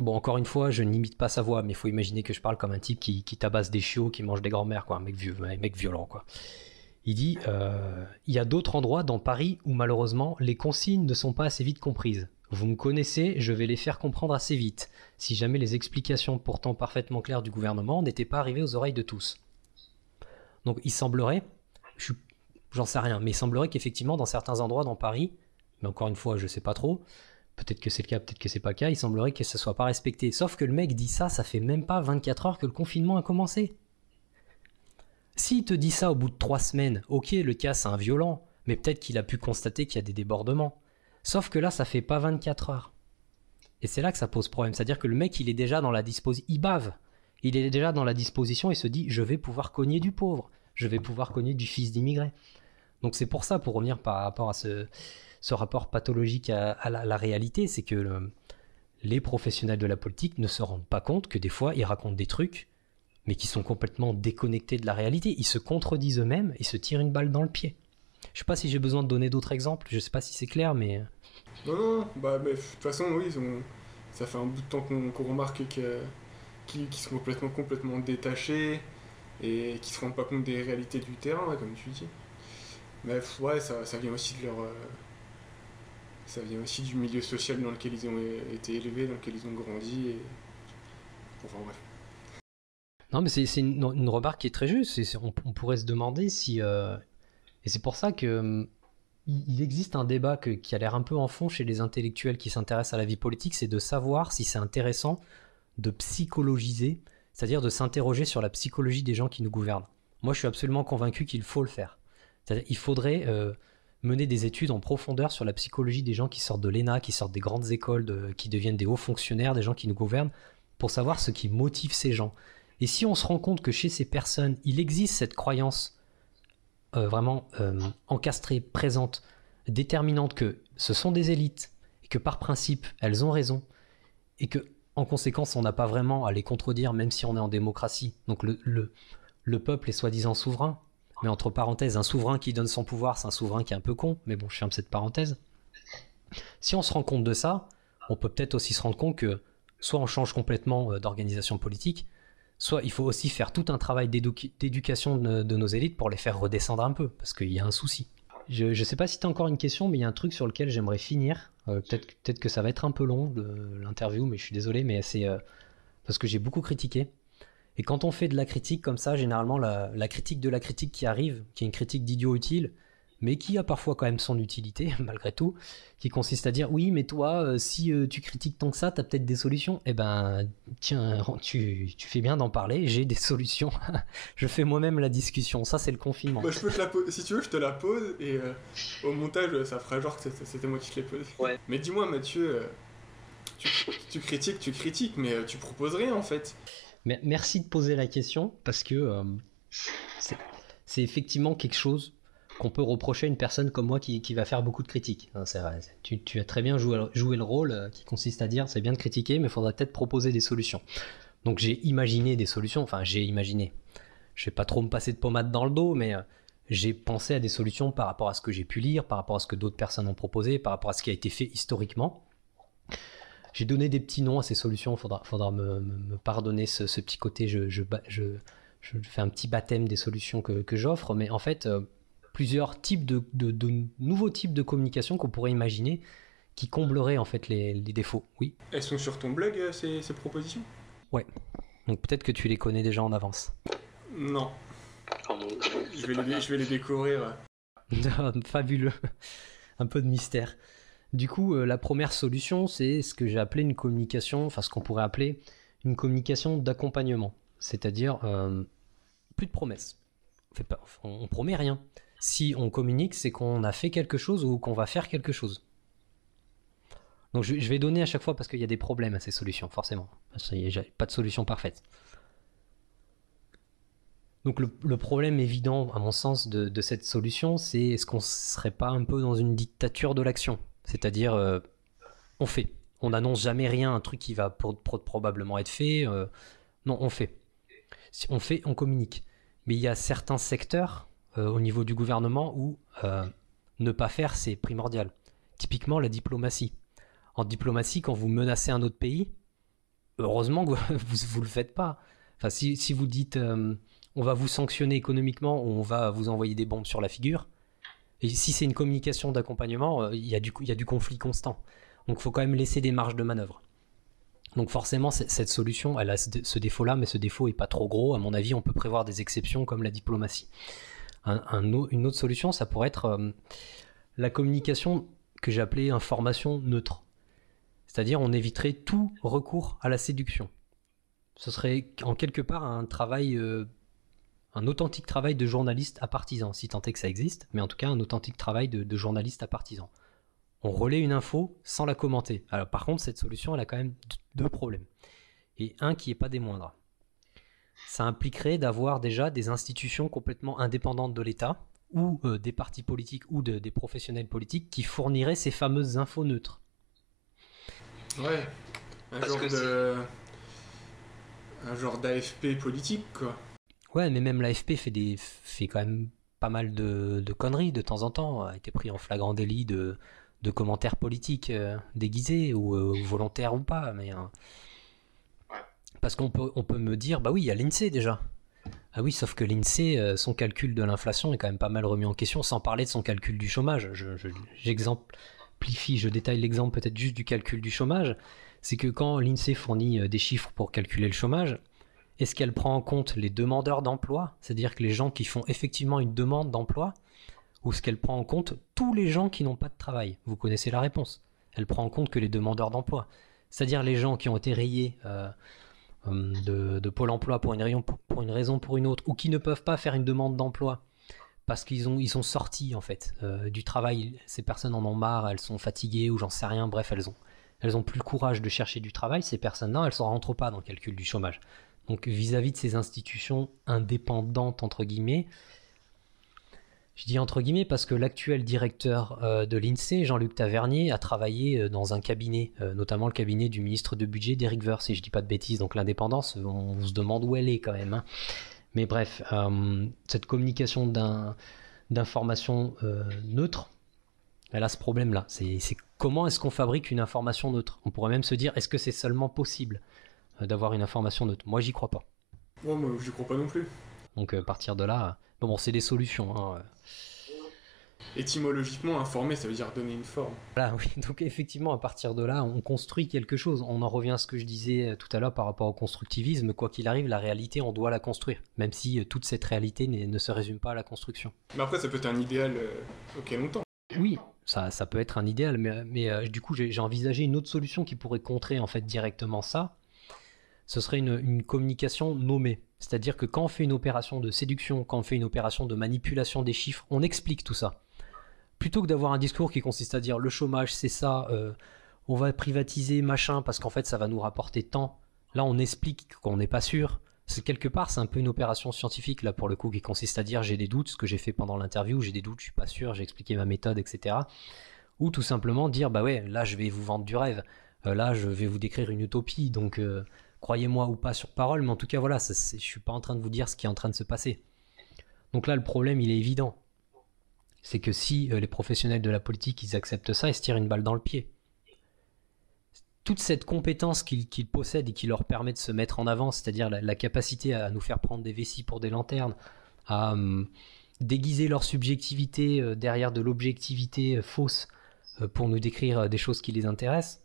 Bon, encore une fois, je n'imite pas sa voix, mais il faut imaginer que je parle comme un type qui tabasse des chiots, qui mange des grands-mères, quoi, un mec violent, quoi. Il dit il y a d'autres endroits dans Paris où malheureusement les consignes ne sont pas assez vite comprises. Vous me connaissez, je vais les faire comprendre assez vite, si jamais les explications pourtant parfaitement claires du gouvernement n'étaient pas arrivées aux oreilles de tous. Donc il semblerait, j'en sais rien, mais il semblerait qu'effectivement dans certains endroits dans Paris, mais encore une fois je sais pas trop, peut-être que c'est le cas, peut-être que c'est pas le cas, il semblerait que ça soit pas respecté. Sauf que le mec dit ça fait même pas 24 heures que le confinement a commencé. S'il te dit ça au bout de 3 semaines, ok, le cas c'est un violent, mais peut-être qu'il a pu constater qu'il y a des débordements. Sauf que là, ça fait pas 24 heures. Et c'est là que ça pose problème. C'est-à-dire que le mec, il est déjà dans la disposition, il bave. Il est déjà dans la disposition, il se dit je vais pouvoir cogner du pauvre, je vais pouvoir cogner du fils d'immigré. Donc c'est pour ça, pour revenir par rapport à ce rapport pathologique à la réalité, c'est que les professionnels de la politique ne se rendent pas compte que des fois ils racontent des trucs mais qui sont complètement déconnectés de la réalité. Ils se contredisent eux-mêmes et se tirent une balle dans le pied. Je sais pas si j'ai besoin de donner d'autres exemples, je sais pas si c'est clair, mais... Non, bah, mais de toute façon, oui, ça fait un bout de temps qu'on remarque qu'ils sont complètement détachés et qui se rendent pas compte des réalités du terrain, ouais, comme tu dis. Mais ouais, ça vient aussi de leur... ça vient aussi du milieu social dans lequel ils ont été élevés, dans lequel ils ont grandi. Enfin bref. Non, mais c'est une remarque qui est très juste. On pourrait se demander si... Et c'est pour ça que il existe un débat qui a l'air un peu en fond chez les intellectuels qui s'intéressent à la vie politique, c'est de savoir si c'est intéressant de psychologiser, c'est-à-dire de s'interroger sur la psychologie des gens qui nous gouvernent. Moi, je suis absolument convaincu qu'il faut le faire. C'est-à-dire il faudrait mener des études en profondeur sur la psychologie des gens qui sortent de l'ENA, qui sortent des grandes écoles, qui deviennent des hauts fonctionnaires, des gens qui nous gouvernent, pour savoir ce qui motive ces gens. Et si on se rend compte que chez ces personnes, il existe cette croyance vraiment encastrée, présente, déterminante que ce sont des élites, et que par principe, elles ont raison, et que en conséquence, on n'a pas vraiment à les contredire, même si on est en démocratie. Donc le peuple est soi-disant souverain, mais entre parenthèses, un souverain qui donne son pouvoir, c'est un souverain qui est un peu con, mais bon, je ferme cette parenthèse. Si on se rend compte de ça, on peut peut-être aussi se rendre compte que soit on change complètement d'organisation politique, soit il faut aussi faire tout un travail d'éducation de nos élites pour les faire redescendre un peu, parce qu'il y a un souci. Je ne sais pas si tu as encore une question, mais il y a un truc sur lequel j'aimerais finir. Peut-être que ça va être un peu long, l'interview, mais je suis désolé, mais c'est parce que j'ai beaucoup critiqué. Et quand on fait de la critique comme ça, généralement, la critique de la critique qui arrive, qui est une critique d'idiot utile, mais qui a parfois quand même son utilité, malgré tout, qui consiste à dire, oui, mais toi, si tu critiques tant que ça, t'as peut-être des solutions. Eh ben, tiens, tu fais bien d'en parler, j'ai des solutions. Je fais moi-même la discussion, ça c'est le confinement. Bah, je peux te la poser, si tu veux, je te la pose, et au montage, ça fera genre que c'était moi qui te l'ai posée. Ouais. Mais dis-moi, Mathieu, tu critiques, mais tu proposes rien en fait. Mais merci de poser la question, parce que c'est effectivement quelque chose qu'on peut reprocher à une personne comme moi qui va faire beaucoup de critiques. C'est vrai, tu as très bien joué le rôle qui consiste à dire c'est bien de critiquer, mais il faudrait peut-être proposer des solutions. Donc j'ai imaginé des solutions, enfin j'ai imaginé. Je vais pas trop me passer de pommade dans le dos, mais j'ai pensé à des solutions par rapport à ce que j'ai pu lire, par rapport à ce que d'autres personnes ont proposé, par rapport à ce qui a été fait historiquement. J'ai donné des petits noms à ces solutions, faudra me pardonner ce petit côté, je fais un petit baptême des solutions que j'offre, mais en fait, plusieurs types de nouveaux types de communication qu'on pourrait imaginer qui comblerait en fait les défauts. Oui. Elles sont sur ton blog, ces propositions? Ouais. Donc peut-être que tu les connais déjà en avance. Non. Je vais les découvrir. Fabuleux. Un peu de mystère. Du coup, la première solution, c'est ce que j'ai appelé une communication, enfin ce qu'on pourrait appeler une communication d'accompagnement. C'est-à-dire, plus de promesses. On promet rien. Si on communique, c'est qu'on a fait quelque chose ou qu'on va faire quelque chose. Donc je vais donner à chaque fois parce qu'il y a des problèmes à ces solutions, forcément. Il n'y a pas de solution parfaite. Donc le problème évident, à mon sens, de cette solution, c'est est-ce qu'on ne serait pas un peu dans une dictature de l'action? C'est-à-dire, on fait. On n'annonce jamais rien, un truc qui va probablement être fait. Non, on fait. Si on fait, on communique. Mais il y a certains secteurs au niveau du gouvernement où ne pas faire, c'est primordial. Typiquement, la diplomatie. En diplomatie, quand vous menacez un autre pays, heureusement que vous le faites pas. Enfin, si vous dites on va vous sanctionner économiquement ou on va vous envoyer des bombes sur la figure, et si c'est une communication d'accompagnement, il y a du conflit constant. Donc il faut quand même laisser des marges de manœuvre. Donc forcément, cette solution, elle a ce défaut-là, mais ce défaut n'est pas trop gros. À mon avis, on peut prévoir des exceptions comme la diplomatie. Une autre solution, ça pourrait être la communication que j'ai appelée information neutre. C'est-à-dire, on éviterait tout recours à la séduction. Ce serait en quelque part un travail, un authentique travail de journaliste à partisan, si tant est que ça existe, mais en tout cas un authentique travail de journaliste à partisan. On relaie une info sans la commenter. Alors par contre, cette solution, elle a quand même deux problèmes. Et un qui n'est pas des moindres. ça impliquerait d'avoir déjà des institutions complètement indépendantes de l'État ou des partis politiques ou des professionnels politiques qui fourniraient ces fameuses infos neutres. Ouais, un Parce genre que de... un genre d'AFP politique, quoi. Ouais, mais même l'AFP fait quand même pas mal de conneries de temps en temps, a été pris en flagrant délit de commentaires politiques déguisés ou volontaires ou pas, mais Ouais. parce on peut me dire, bah oui, il y a l'INSEE déjà. Ah oui, sauf que l'INSEE, son calcul de l'inflation est quand même pas mal remis en question, sans parler de son calcul du chômage. J'exemplifie, je détaille l'exemple peut-être juste du calcul du chômage. C'est que quand l'INSEE fournit des chiffres pour calculer le chômage, est-ce qu'elle prend en compte les demandeurs d'emploi, c'est-à-dire que les gens qui font effectivement une demande d'emploi, ou est-ce qu'elle prend en compte tous les gens qui n'ont pas de travail? Vous connaissez la réponse. Elle prend en compte que les demandeurs d'emploi, c'est-à-dire les gens qui ont été rayés de Pôle emploi pour une raison ou pour une autre, ou qui ne peuvent pas faire une demande d'emploi parce ils sont sortis en fait du travail. Ces personnes en ont marre, elles sont fatiguées ou j'en sais rien. Bref, elles ont plus le courage de chercher du travail. Ces personnes-là, elles ne s'en rentrent pas dans le calcul du chômage. Donc vis-à-vis de ces institutions indépendantes entre guillemets, je dis entre guillemets parce que l'actuel directeur de l'INSEE, Jean-Luc Tavernier, a travaillé dans un cabinet, notamment le cabinet du ministre de budget d'Éric Woerth, si je dis pas de bêtises. Donc l'indépendance, on se demande où elle est quand même, hein. Mais bref, cette communication d'informations neutres, elle a ce problème-là. C'est comment est-ce qu'on fabrique une information neutre? On pourrait même se dire, est-ce que c'est seulement possible d'avoir une information neutre? Moi, j'y crois pas. Ouais, moi, je crois pas non plus. Donc, à partir de là, bon, c'est des solutions, hein. Étymologiquement, informer, ça veut dire donner une forme. Voilà, oui. Donc, effectivement, à partir de là, on construit quelque chose. On en revient à ce que je disais tout à l'heure par rapport au constructivisme. Quoi qu'il arrive, la réalité, on doit la construire. Même si toute cette réalité ne se résume pas à la construction. Mais après, ça peut être un idéal auquel on tend. Oui, ça peut être un idéal, mais du coup, j'ai envisagé une autre solution qui pourrait contrer en fait directement ça. Ce serait une communication nommée. C'est-à-dire que quand on fait une opération de séduction, quand on fait une opération de manipulation des chiffres, on explique tout ça. Plutôt que d'avoir un discours qui consiste à dire le chômage c'est ça, on va privatiser machin parce qu'en fait ça va nous rapporter tant. Là on explique qu'on n'est pas sûr. Quelque part c'est un peu une opération scientifique là pour le coup qui consiste à dire j'ai des doutes, ce que j'ai fait pendant l'interview, j'ai des doutes, je suis pas sûr, j'ai expliqué ma méthode, etc. Ou tout simplement dire bah ouais là je vais vous vendre du rêve, là je vais vous décrire une utopie donc croyez-moi ou pas sur parole, mais en tout cas voilà, je suis pas en train de vous dire ce qui est en train de se passer. Donc là le problème il est évident. C'est que si les professionnels de la politique ils acceptent ça, ils se tirent une balle dans le pied. Toute cette compétence qu'ils possèdent et qui leur permet de se mettre en avant, c'est-à-dire la capacité à nous faire prendre des vessies pour des lanternes, à déguiser leur subjectivité derrière de l'objectivité fausse pour nous décrire des choses qui les intéressent,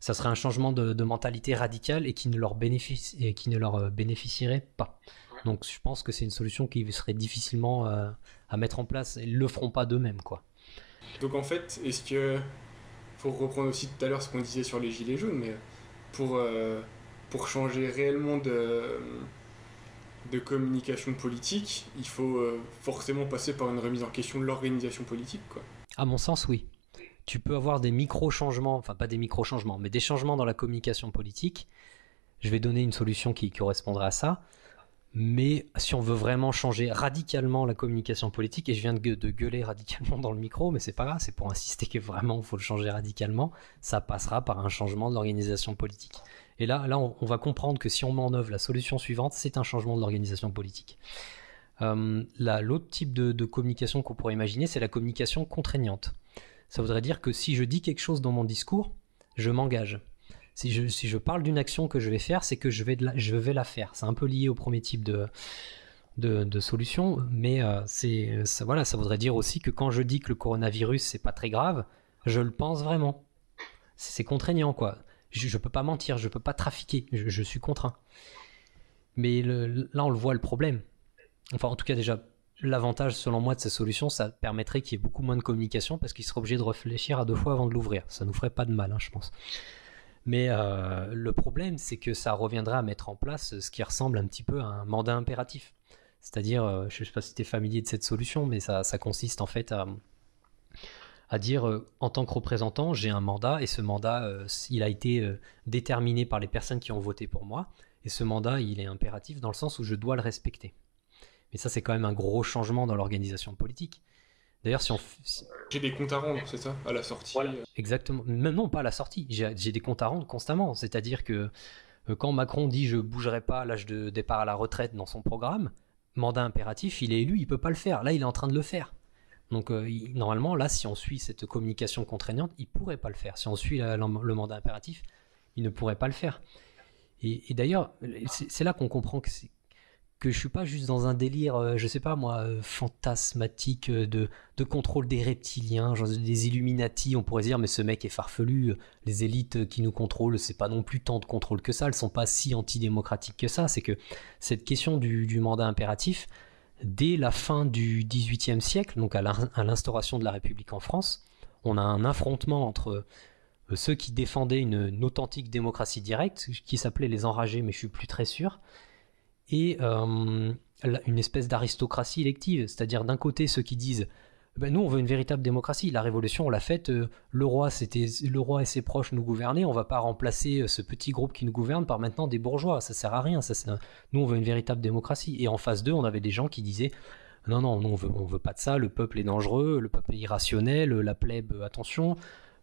ça serait un changement de mentalité radical et qui ne leur bénéficierait pas. Donc je pense que c'est une solution qui serait difficilement à mettre en place. Ils le feront pas d'eux-mêmes, quoi. Donc en fait, est-ce que... Faut reprendre aussi tout à l'heure ce qu'on disait sur les gilets jaunes, mais pour changer réellement de communication politique, il faut forcément passer par une remise en question de l'organisation politique, quoi. À mon sens, oui. Tu peux avoir des micro-changements, enfin pas des micro-changements, mais des changements dans la communication politique. Je vais donner une solution qui correspondra à ça. Mais si on veut vraiment changer radicalement la communication politique, et je viens de gueuler radicalement dans le micro, mais c'est pas grave, c'est pour insister que vraiment il faut le changer radicalement, ça passera par un changement de l'organisation politique. Et là on va comprendre que si on met en œuvre la solution suivante, c'est un changement de l'organisation politique. L'autre type de communication qu'on pourrait imaginer, c'est la communication contraignante. Ça voudrait dire que si je dis quelque chose dans mon discours, je m'engage. Si je parle d'une action que je vais faire, c'est que je vais la faire. C'est un peu lié au premier type de solution, mais ça voudrait dire aussi que quand je dis que le coronavirus c'est pas très grave, je le pense vraiment. C'est contraignant, quoi. Je peux pas mentir, je peux pas trafiquer, je suis contraint. Mais là on le voit le problème. Enfin en tout cas déjà l'avantage selon moi de ces solutions, ça permettrait qu'il y ait beaucoup moins de communication parce qu'ils seraient obligés de réfléchir à deux fois avant de l'ouvrir. Ça nous ferait pas de mal, hein, je pense. Mais le problème, c'est que ça reviendra à mettre en place ce qui ressemble un petit peu à un mandat impératif. C'est-à-dire, je ne sais pas si tu es familier de cette solution, mais ça consiste en fait à dire, en tant que représentant, j'ai un mandat, et ce mandat, il a été déterminé par les personnes qui ont voté pour moi, Et ce mandat, il est impératif dans le sens où je dois le respecter. Mais ça, c'est quand même un gros changement dans l'organisation politique. D'ailleurs, J'ai des comptes à rendre, c'est ça, à la sortie. Voilà, exactement. Même non, pas à la sortie. J'ai des comptes à rendre constamment. C'est-à-dire que quand Macron dit je bougerai pas à l'âge de départ à la retraite dans son programme, mandat impératif, il est élu, il peut pas le faire. Là, il est en train de le faire. Donc normalement, là, si on suit cette communication contraignante, il pourrait pas le faire. Si on suit le mandat impératif, il ne pourrait pas le faire. Et d'ailleurs, c'est là qu'on comprend que je suis pas juste dans un délire, je sais pas moi, fantasmatique de contrôle des reptiliens, genre des Illuminati. On pourrait dire, mais ce mec est farfelu. Les élites qui nous contrôlent, c'est pas non plus tant de contrôle que ça. Elles sont pas si antidémocratiques que ça. C'est que cette question du mandat impératif, dès la fin du XVIIIe siècle, donc à l'instauration de la République en France, on a un affrontement entre ceux qui défendaient une authentique démocratie directe, qui s'appelait les enragés, mais je suis plus très sûr, et une espèce d'aristocratie élective, c'est-à-dire d'un côté ceux qui disent nous on veut une véritable démocratie, la révolution on l'a faite, le roi et ses proches nous gouvernaient, on va pas remplacer ce petit groupe qui nous gouverne par maintenant des bourgeois, ça sert à rien, nous on veut une véritable démocratie. Et en face d'eux on avait des gens qui disaient non on veut pas de ça, le peuple est dangereux, le peuple est irrationnel, la plèbe attention.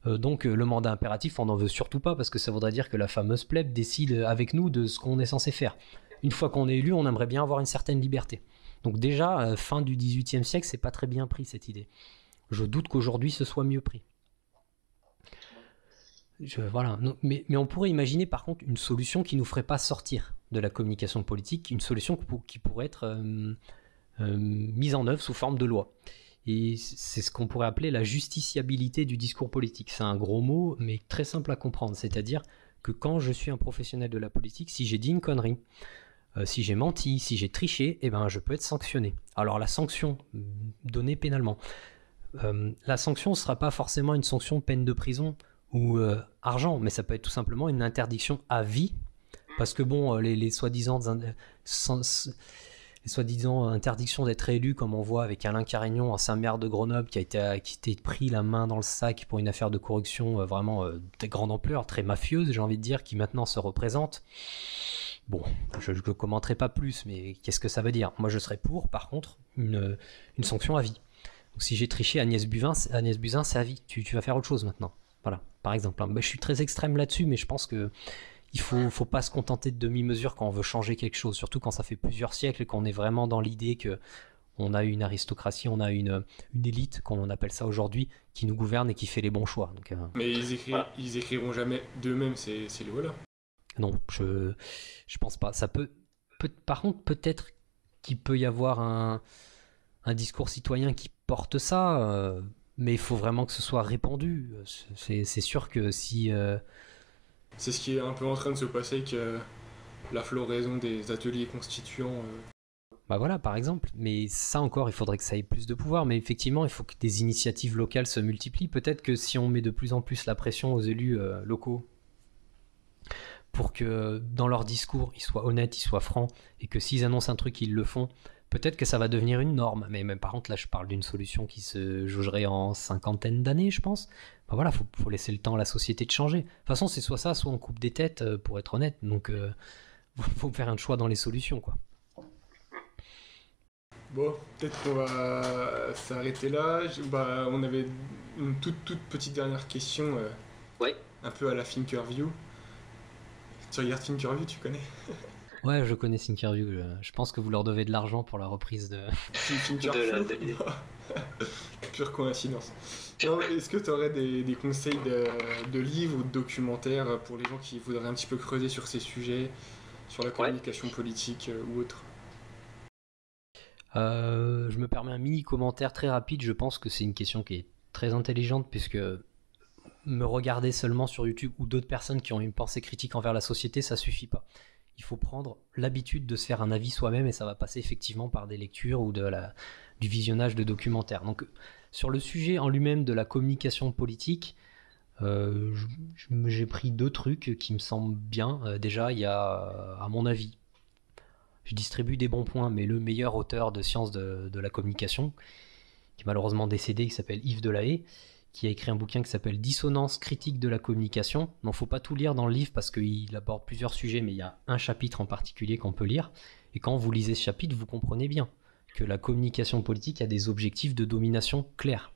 Donc le mandat impératif on n'en veut surtout pas parce que ça voudrait dire que la fameuse plèbe décide avec nous de ce qu'on est censé faire. Une fois qu'on est élu, on aimerait bien avoir une certaine liberté. Donc déjà, fin du XVIIIe siècle, c'est pas très bien pris cette idée. Je doute qu'aujourd'hui ce soit mieux pris. Voilà. Mais on pourrait imaginer par contre une solution qui nous ferait pas sortir de la communication politique, une solution qui pourrait être mise en œuvre sous forme de loi. Et c'est ce qu'on pourrait appeler la justiciabilité du discours politique. C'est un gros mot, mais très simple à comprendre. C'est-à-dire que quand je suis un professionnel de la politique, si j'ai dit une connerie, si j'ai menti, si j'ai triché, eh ben, je peux être sanctionné. Alors la sanction donnée pénalement, la sanction ne sera pas forcément une sanction peine de prison ou argent, mais ça peut être tout simplement une interdiction à vie, parce que bon, les soi-disant interdictions d'être élu, comme on voit avec Alain Carignon, ancien maire de Grenoble, qui a été pris la main dans le sac pour une affaire de corruption vraiment de grande ampleur, très mafieuse, j'ai envie de dire, qui maintenant se représente. Bon, je ne commenterai pas plus, mais qu'est-ce que ça veut dire? Moi, je serais pour, par contre, une sanction à vie. Donc, si j'ai triché Agnès Buzyn, c'est à vie. Tu vas faire autre chose maintenant. Voilà, par exemple. Je suis très extrême là-dessus, mais je pense que il faut pas se contenter de demi-mesures quand on veut changer quelque chose, surtout quand ça fait plusieurs siècles et qu'on est vraiment dans l'idée que on a une aristocratie, on a une élite, comme on appelle ça aujourd'hui, qui nous gouverne et qui fait les bons choix. Donc, mais ils écriront jamais d'eux-mêmes ces lois-là. Non, je pense pas. Ça par contre, peut-être qu'il peut y avoir un discours citoyen qui porte ça, mais il faut vraiment que ce soit répandu. C'est sûr que si... C'est ce qui est un peu en train de se passer avec la floraison des ateliers constituants. Bah voilà, par exemple. Mais ça encore, il faudrait que ça ait plus de pouvoir. Mais effectivement, il faut que des initiatives locales se multiplient. Peut-être que si on met de plus en plus la pression aux élus locaux, pour que dans leur discours, ils soient honnêtes, ils soient francs, et que s'ils annoncent un truc, ils le font, peut-être que ça va devenir une norme. Mais même par contre, là, je parle d'une solution qui se jaugerait en cinquantaine d'années, je pense. Ben voilà, faut laisser le temps à la société de changer. De toute façon, c'est soit ça, soit on coupe des têtes, pour être honnête. Donc, faut faire un choix dans les solutions, quoi. Bon, peut-être qu'on va s'arrêter là. On avait une toute petite dernière question, Ouais. un peu à la Thinkerview. Tu regardes Thinkerview, tu connais? Ouais, je connais Thinkerview. Je pense que vous leur devez de l'argent pour la reprise de... Thinkerview. Pure coïncidence. Non, est-ce que tu aurais des conseils de livres ou de documentaires pour les gens qui voudraient un petit peu creuser sur ces sujets, sur la communication politique ou autre? Je me permets un mini commentaire très rapide. Je pense que c'est une question qui est très intelligente, puisque me regarder seulement sur YouTube ou d'autres personnes qui ont une pensée critique envers la société, ça suffit pas. Il faut prendre l'habitude de se faire un avis soi-même, et ça va passer effectivement par des lectures ou du visionnage de documentaires. Donc sur le sujet en lui-même de la communication politique, j'ai pris deux trucs qui me semblent bien. Déjà, il y a, à mon avis, je distribue des bons points, mais le meilleur auteur de sciences de la communication, qui est malheureusement décédé, qui s'appelle Yves Delahaye, qui a écrit un bouquin qui s'appelle Dissonance critique de la communication. Il ne faut pas tout lire dans le livre parce qu'il aborde plusieurs sujets, mais il y a un chapitre en particulier qu'on peut lire. Et quand vous lisez ce chapitre, vous comprenez bien que la communication politique a des objectifs de domination clairs.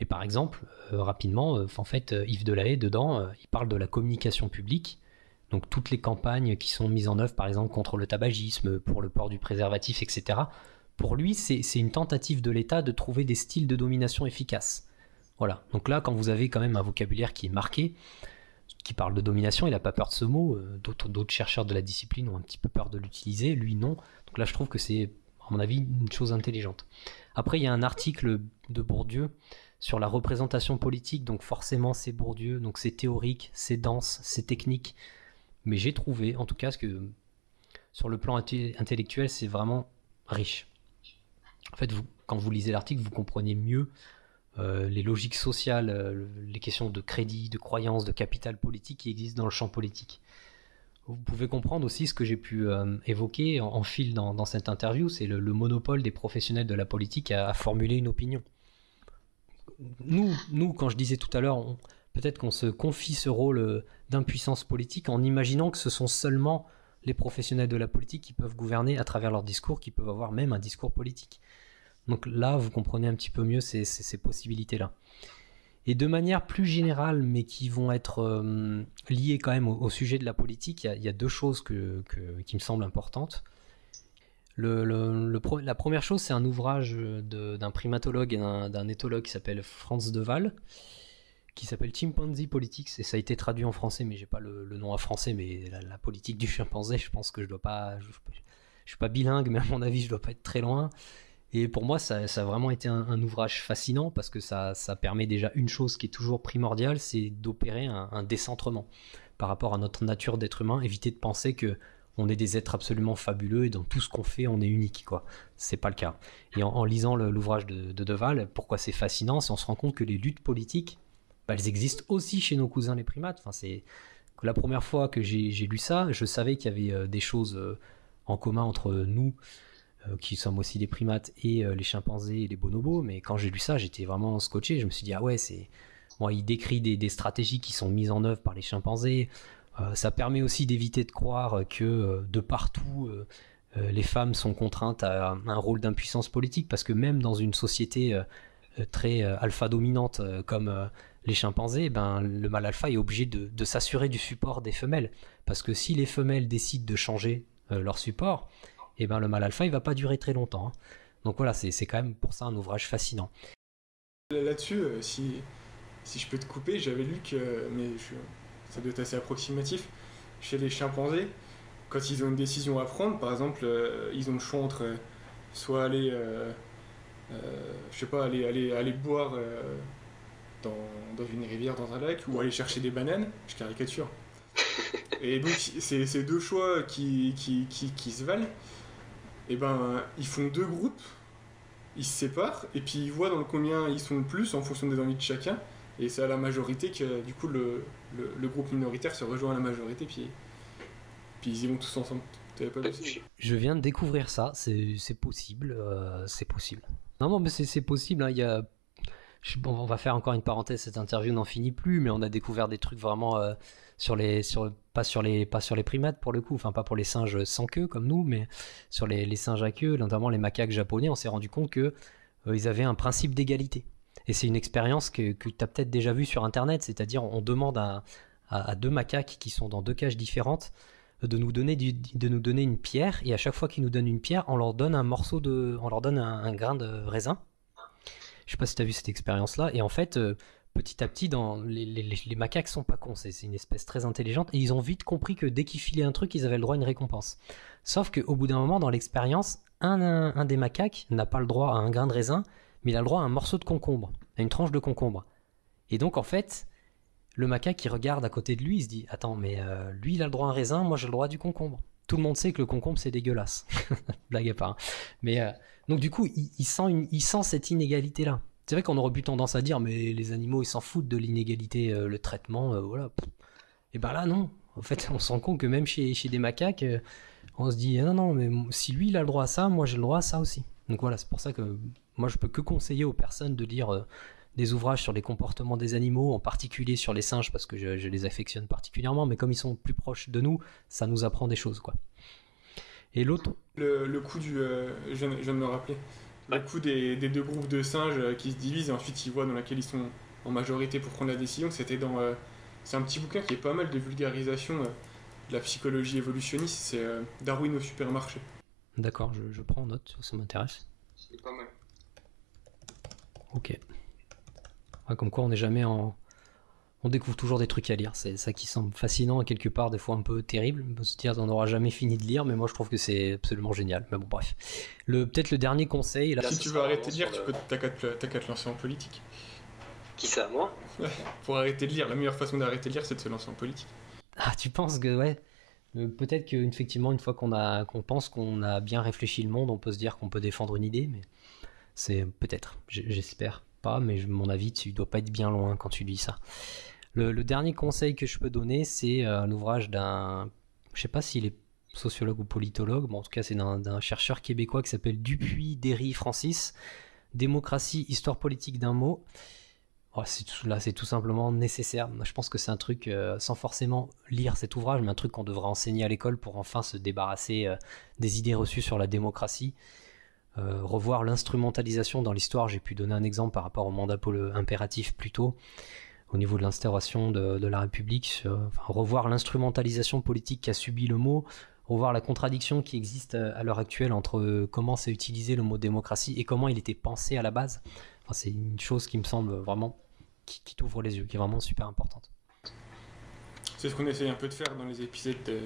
Et par exemple, rapidement, Yves Delahaye, dedans, il parle de la communication publique. Donc toutes les campagnes qui sont mises en œuvre, par exemple, contre le tabagisme, pour le port du préservatif, etc. Pour lui, c'est une tentative de l'État de trouver des styles de domination efficaces. Voilà. Donc là, quand vous avez quand même un vocabulaire qui est marqué, qui parle de domination, il n'a pas peur de ce mot. D'autres chercheurs de la discipline ont un petit peu peur de l'utiliser. Lui, non. Donc là, je trouve que c'est, à mon avis, une chose intelligente. Après, il y a un article de Bourdieu sur la représentation politique. Donc forcément, c'est Bourdieu. Donc c'est théorique, c'est dense, c'est technique. Mais j'ai trouvé, en tout cas, que sur le plan intellectuel, c'est vraiment riche. En fait, quand vous lisez l'article, vous comprenez mieux les logiques sociales, les questions de crédit, de croyance, de capital politique qui existent dans le champ politique. Vous pouvez comprendre aussi ce que j'ai pu évoquer en fil dans cette interview, c'est le monopole des professionnels de la politique à formuler une opinion. Nous, quand je disais tout à l'heure, peut-être qu'on se confie ce rôle d'impuissance politique en imaginant que ce sont seulement les professionnels de la politique qui peuvent gouverner à travers leur discours, qui peuvent avoir même un discours politique. Donc là, vous comprenez un petit peu mieux ces possibilités-là. Et de manière plus générale, mais qui vont être liées quand même au sujet de la politique, il y a deux choses qui me semblent importantes. La première chose, c'est un ouvrage d'un primatologue et d'un éthologue qui s'appelle Franz de Waal, qui s'appelle Chimpanzee Politics, et ça a été traduit en français, mais j'ai pas le nom en français, mais la politique du chimpanzé, je pense que je suis pas bilingue, mais à mon avis, je dois pas être très loin. Et pour moi, ça a vraiment été un ouvrage fascinant parce que ça permet déjà une chose qui est toujours primordiale, c'est d'opérer un décentrement par rapport à notre nature d'être humain, éviter de penser que on est des êtres absolument fabuleux et dans tout ce qu'on fait, on est unique, quoi. C'est pas le cas. Et en lisant l'ouvrage de Waal, pourquoi c'est fascinant, c'est on se rend compte que les luttes politiques, elles existent aussi chez nos cousins les primates. Enfin, c'est que la première fois que j'ai lu ça, je savais qu'il y avait des choses en commun entre nous, qui sommes aussi des primates, et les chimpanzés et les bonobos, mais quand j'ai lu ça, j'étais vraiment scotché. Je me suis dit, ah ouais, il décrit des stratégies qui sont mises en œuvre par les chimpanzés. Ça permet aussi d'éviter de croire que de partout, les femmes sont contraintes à un rôle d'impuissance politique, parce que même dans une société très alpha-dominante comme les chimpanzés, le mâle alpha est obligé de s'assurer du support des femelles, parce que si les femelles décident de changer leur support, le mâle alpha il va pas durer très longtemps, hein. Donc voilà, c'est quand même pour ça un ouvrage fascinant. Là-dessus, si je peux te couper, j'avais lu que, ça doit être assez approximatif, chez les chimpanzés, quand ils ont une décision à prendre, par exemple, ils ont le choix entre soit aller, aller boire dans une rivière, dans un lac, ou aller chercher des bananes, je caricature. Et donc, ces deux choix qui se valent, ils font deux groupes, ils se séparent, et puis ils voient dans combien ils sont le plus en fonction des envies de chacun, et c'est à la majorité que, du coup, le groupe minoritaire se rejoint à la majorité, puis ils y vont tous ensemble. T'avais pas vu ça ? Je viens de découvrir ça, c'est possible, c'est possible. Non, mais c'est possible, hein, on va faire encore une parenthèse, cette interview n'en finit plus, mais on a découvert des trucs vraiment pas sur les primates pour le coup, enfin pas pour les singes sans queue comme nous, mais sur les singes à queue, notamment les macaques japonais, on s'est rendu compte que ils avaient un principe d'égalité. Et c'est une expérience que tu as peut-être déjà vue sur internet, c'est-à-dire on demande à deux macaques qui sont dans deux cages différentes de nous donner une pierre, et à chaque fois qu'ils nous donnent une pierre, on leur donne un grain de raisin. Je sais pas si tu as vu cette expérience-là, et en fait, petit à petit, les macaques sont pas cons, c'est une espèce très intelligente, et ils ont vite compris que dès qu'ils filaient un truc, ils avaient le droit à une récompense. Sauf qu'au bout d'un moment, dans l'expérience, un des macaques n'a pas le droit à un grain de raisin, mais il a le droit à un morceau de concombre, à une tranche de concombre. Et donc, en fait, le macaque, il regarde à côté de lui, il se dit « Attends, mais lui, il a le droit à un raisin, moi, j'ai le droit à du concombre. » Tout le monde sait que le concombre, c'est dégueulasse. Blague à part. Hein. Mais, donc, du coup, il sent cette inégalité-là. C'est vrai qu'on aurait pu tendance à dire « Mais les animaux, ils s'en foutent de l'inégalité, le traitement, voilà. » Et là, non. En fait, on se rend compte que même chez des macaques, on se dit « Non, mais si lui, il a le droit à ça, moi, j'ai le droit à ça aussi. » Donc voilà, c'est pour ça que moi, je peux que conseiller aux personnes de lire des ouvrages sur les comportements des animaux, en particulier sur les singes, parce que je les affectionne particulièrement, mais comme ils sont plus proches de nous, ça nous apprend des choses, quoi. Et l'autre... Le coup du. Je viens de me rappeler. Le coup des deux groupes de singes qui se divisent et ensuite ils voient dans laquelle ils sont en majorité pour prendre la décision, c'était dans. C'est un petit bouquin qui est pas mal de vulgarisation de la psychologie évolutionniste, c'est Darwin au supermarché. D'accord, je prends note, ça m'intéresse. C'est pas mal. Ok. Ouais, comme quoi on n'est jamais en... On découvre toujours des trucs à lire, c'est ça qui semble fascinant et quelque part des fois un peu terrible. On peut se dire on n'aura jamais fini de lire, mais moi je trouve que c'est absolument génial. Mais bon, bref. Peut-être le dernier conseil. Là, si tu veux arrêter de lire, t'as qu'à te lancer en politique. Qui ça, moi? Pour arrêter de lire, la meilleure façon d'arrêter de lire, c'est de se lancer en politique. Ah, tu penses que, ouais. Peut-être qu'effectivement, une fois qu'on pense qu'on a bien réfléchi le monde, on peut se dire qu'on peut défendre une idée, mais c'est peut-être. J'espère pas, mais mon avis, tu dois pas être bien loin quand tu lis ça. Le dernier conseil que je peux donner, c'est un ouvrage d'un... Je sais pas s'il est sociologue ou politologue, bon, en tout cas c'est d'un chercheur québécois qui s'appelle Dupuis-Derry Francis, Démocratie, histoire politique d'un mot. Oh, c'est tout simplement nécessaire. Je pense que c'est un truc, sans forcément lire cet ouvrage, mais un truc qu'on devrait enseigner à l'école pour enfin se débarrasser des idées reçues sur la démocratie. Revoir l'instrumentalisation dans l'histoire, j'ai pu donner un exemple par rapport au mandat impératif plus tôt, au niveau de l'instauration de la République, revoir l'instrumentalisation politique qu'a subi le mot, revoir la contradiction qui existe à l'heure actuelle entre comment s'est utilisé le mot démocratie et comment il était pensé à la base. Enfin, c'est une chose qui me semble vraiment, qui t'ouvre les yeux, qui est vraiment super importante. C'est ce qu'on essaye un peu de faire dans les épisodes de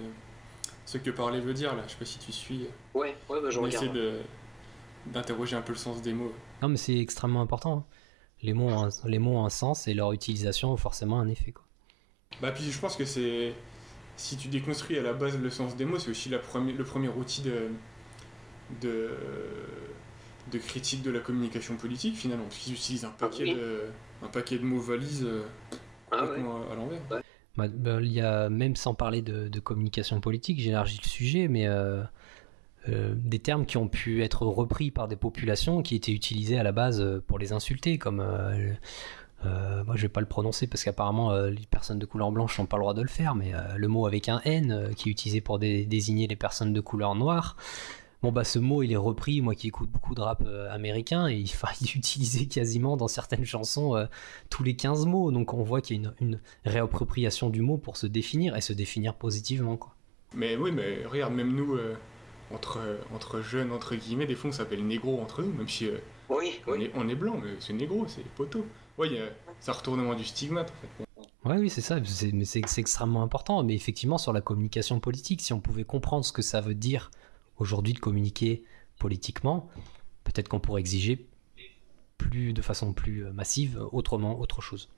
ce que parler veut dire, là. Je sais pas si tu suis. Ouais, bah je on regarde. essaie d'interroger un peu le sens des mots. Non, mais c'est extrêmement important, hein. Les mots ont un sens et leur utilisation a forcément un effet, quoi. Bah puis je pense que c'est... Si tu déconstruis à la base le sens des mots, c'est aussi le premier outil de critique de la communication politique, finalement. Parce qu'ils utilisent un paquet de mots valises complètement à l'envers. Ouais. Il y a, même sans parler de communication politique, j'élargis le sujet, mais... des termes qui ont pu être repris par des populations qui étaient utilisés à la base pour les insulter, comme moi je vais pas le prononcer parce qu'apparemment les personnes de couleur blanche n'ont pas le droit de le faire, mais le mot avec un N qui est utilisé pour désigner les personnes de couleur noire. Bon bah ce mot il est repris, moi qui écoute beaucoup de rap américain, et il est utilisé quasiment dans certaines chansons tous les 15 mots, donc on voit qu'il y a une réappropriation du mot pour se définir, et se définir positivement, quoi. Mais oui, mais regarde, même nous... Entre jeunes, entre guillemets, des fois on s'appelle négro entre nous, même si on est blanc, mais c'est négro, c'est poteau. Ouais, c'est un retournement du stigmate en fait. Oui, c'est ça, c'est extrêmement important, mais effectivement sur la communication politique, si on pouvait comprendre ce que ça veut dire aujourd'hui de communiquer politiquement, peut-être qu'on pourrait exiger de façon plus massive autre chose.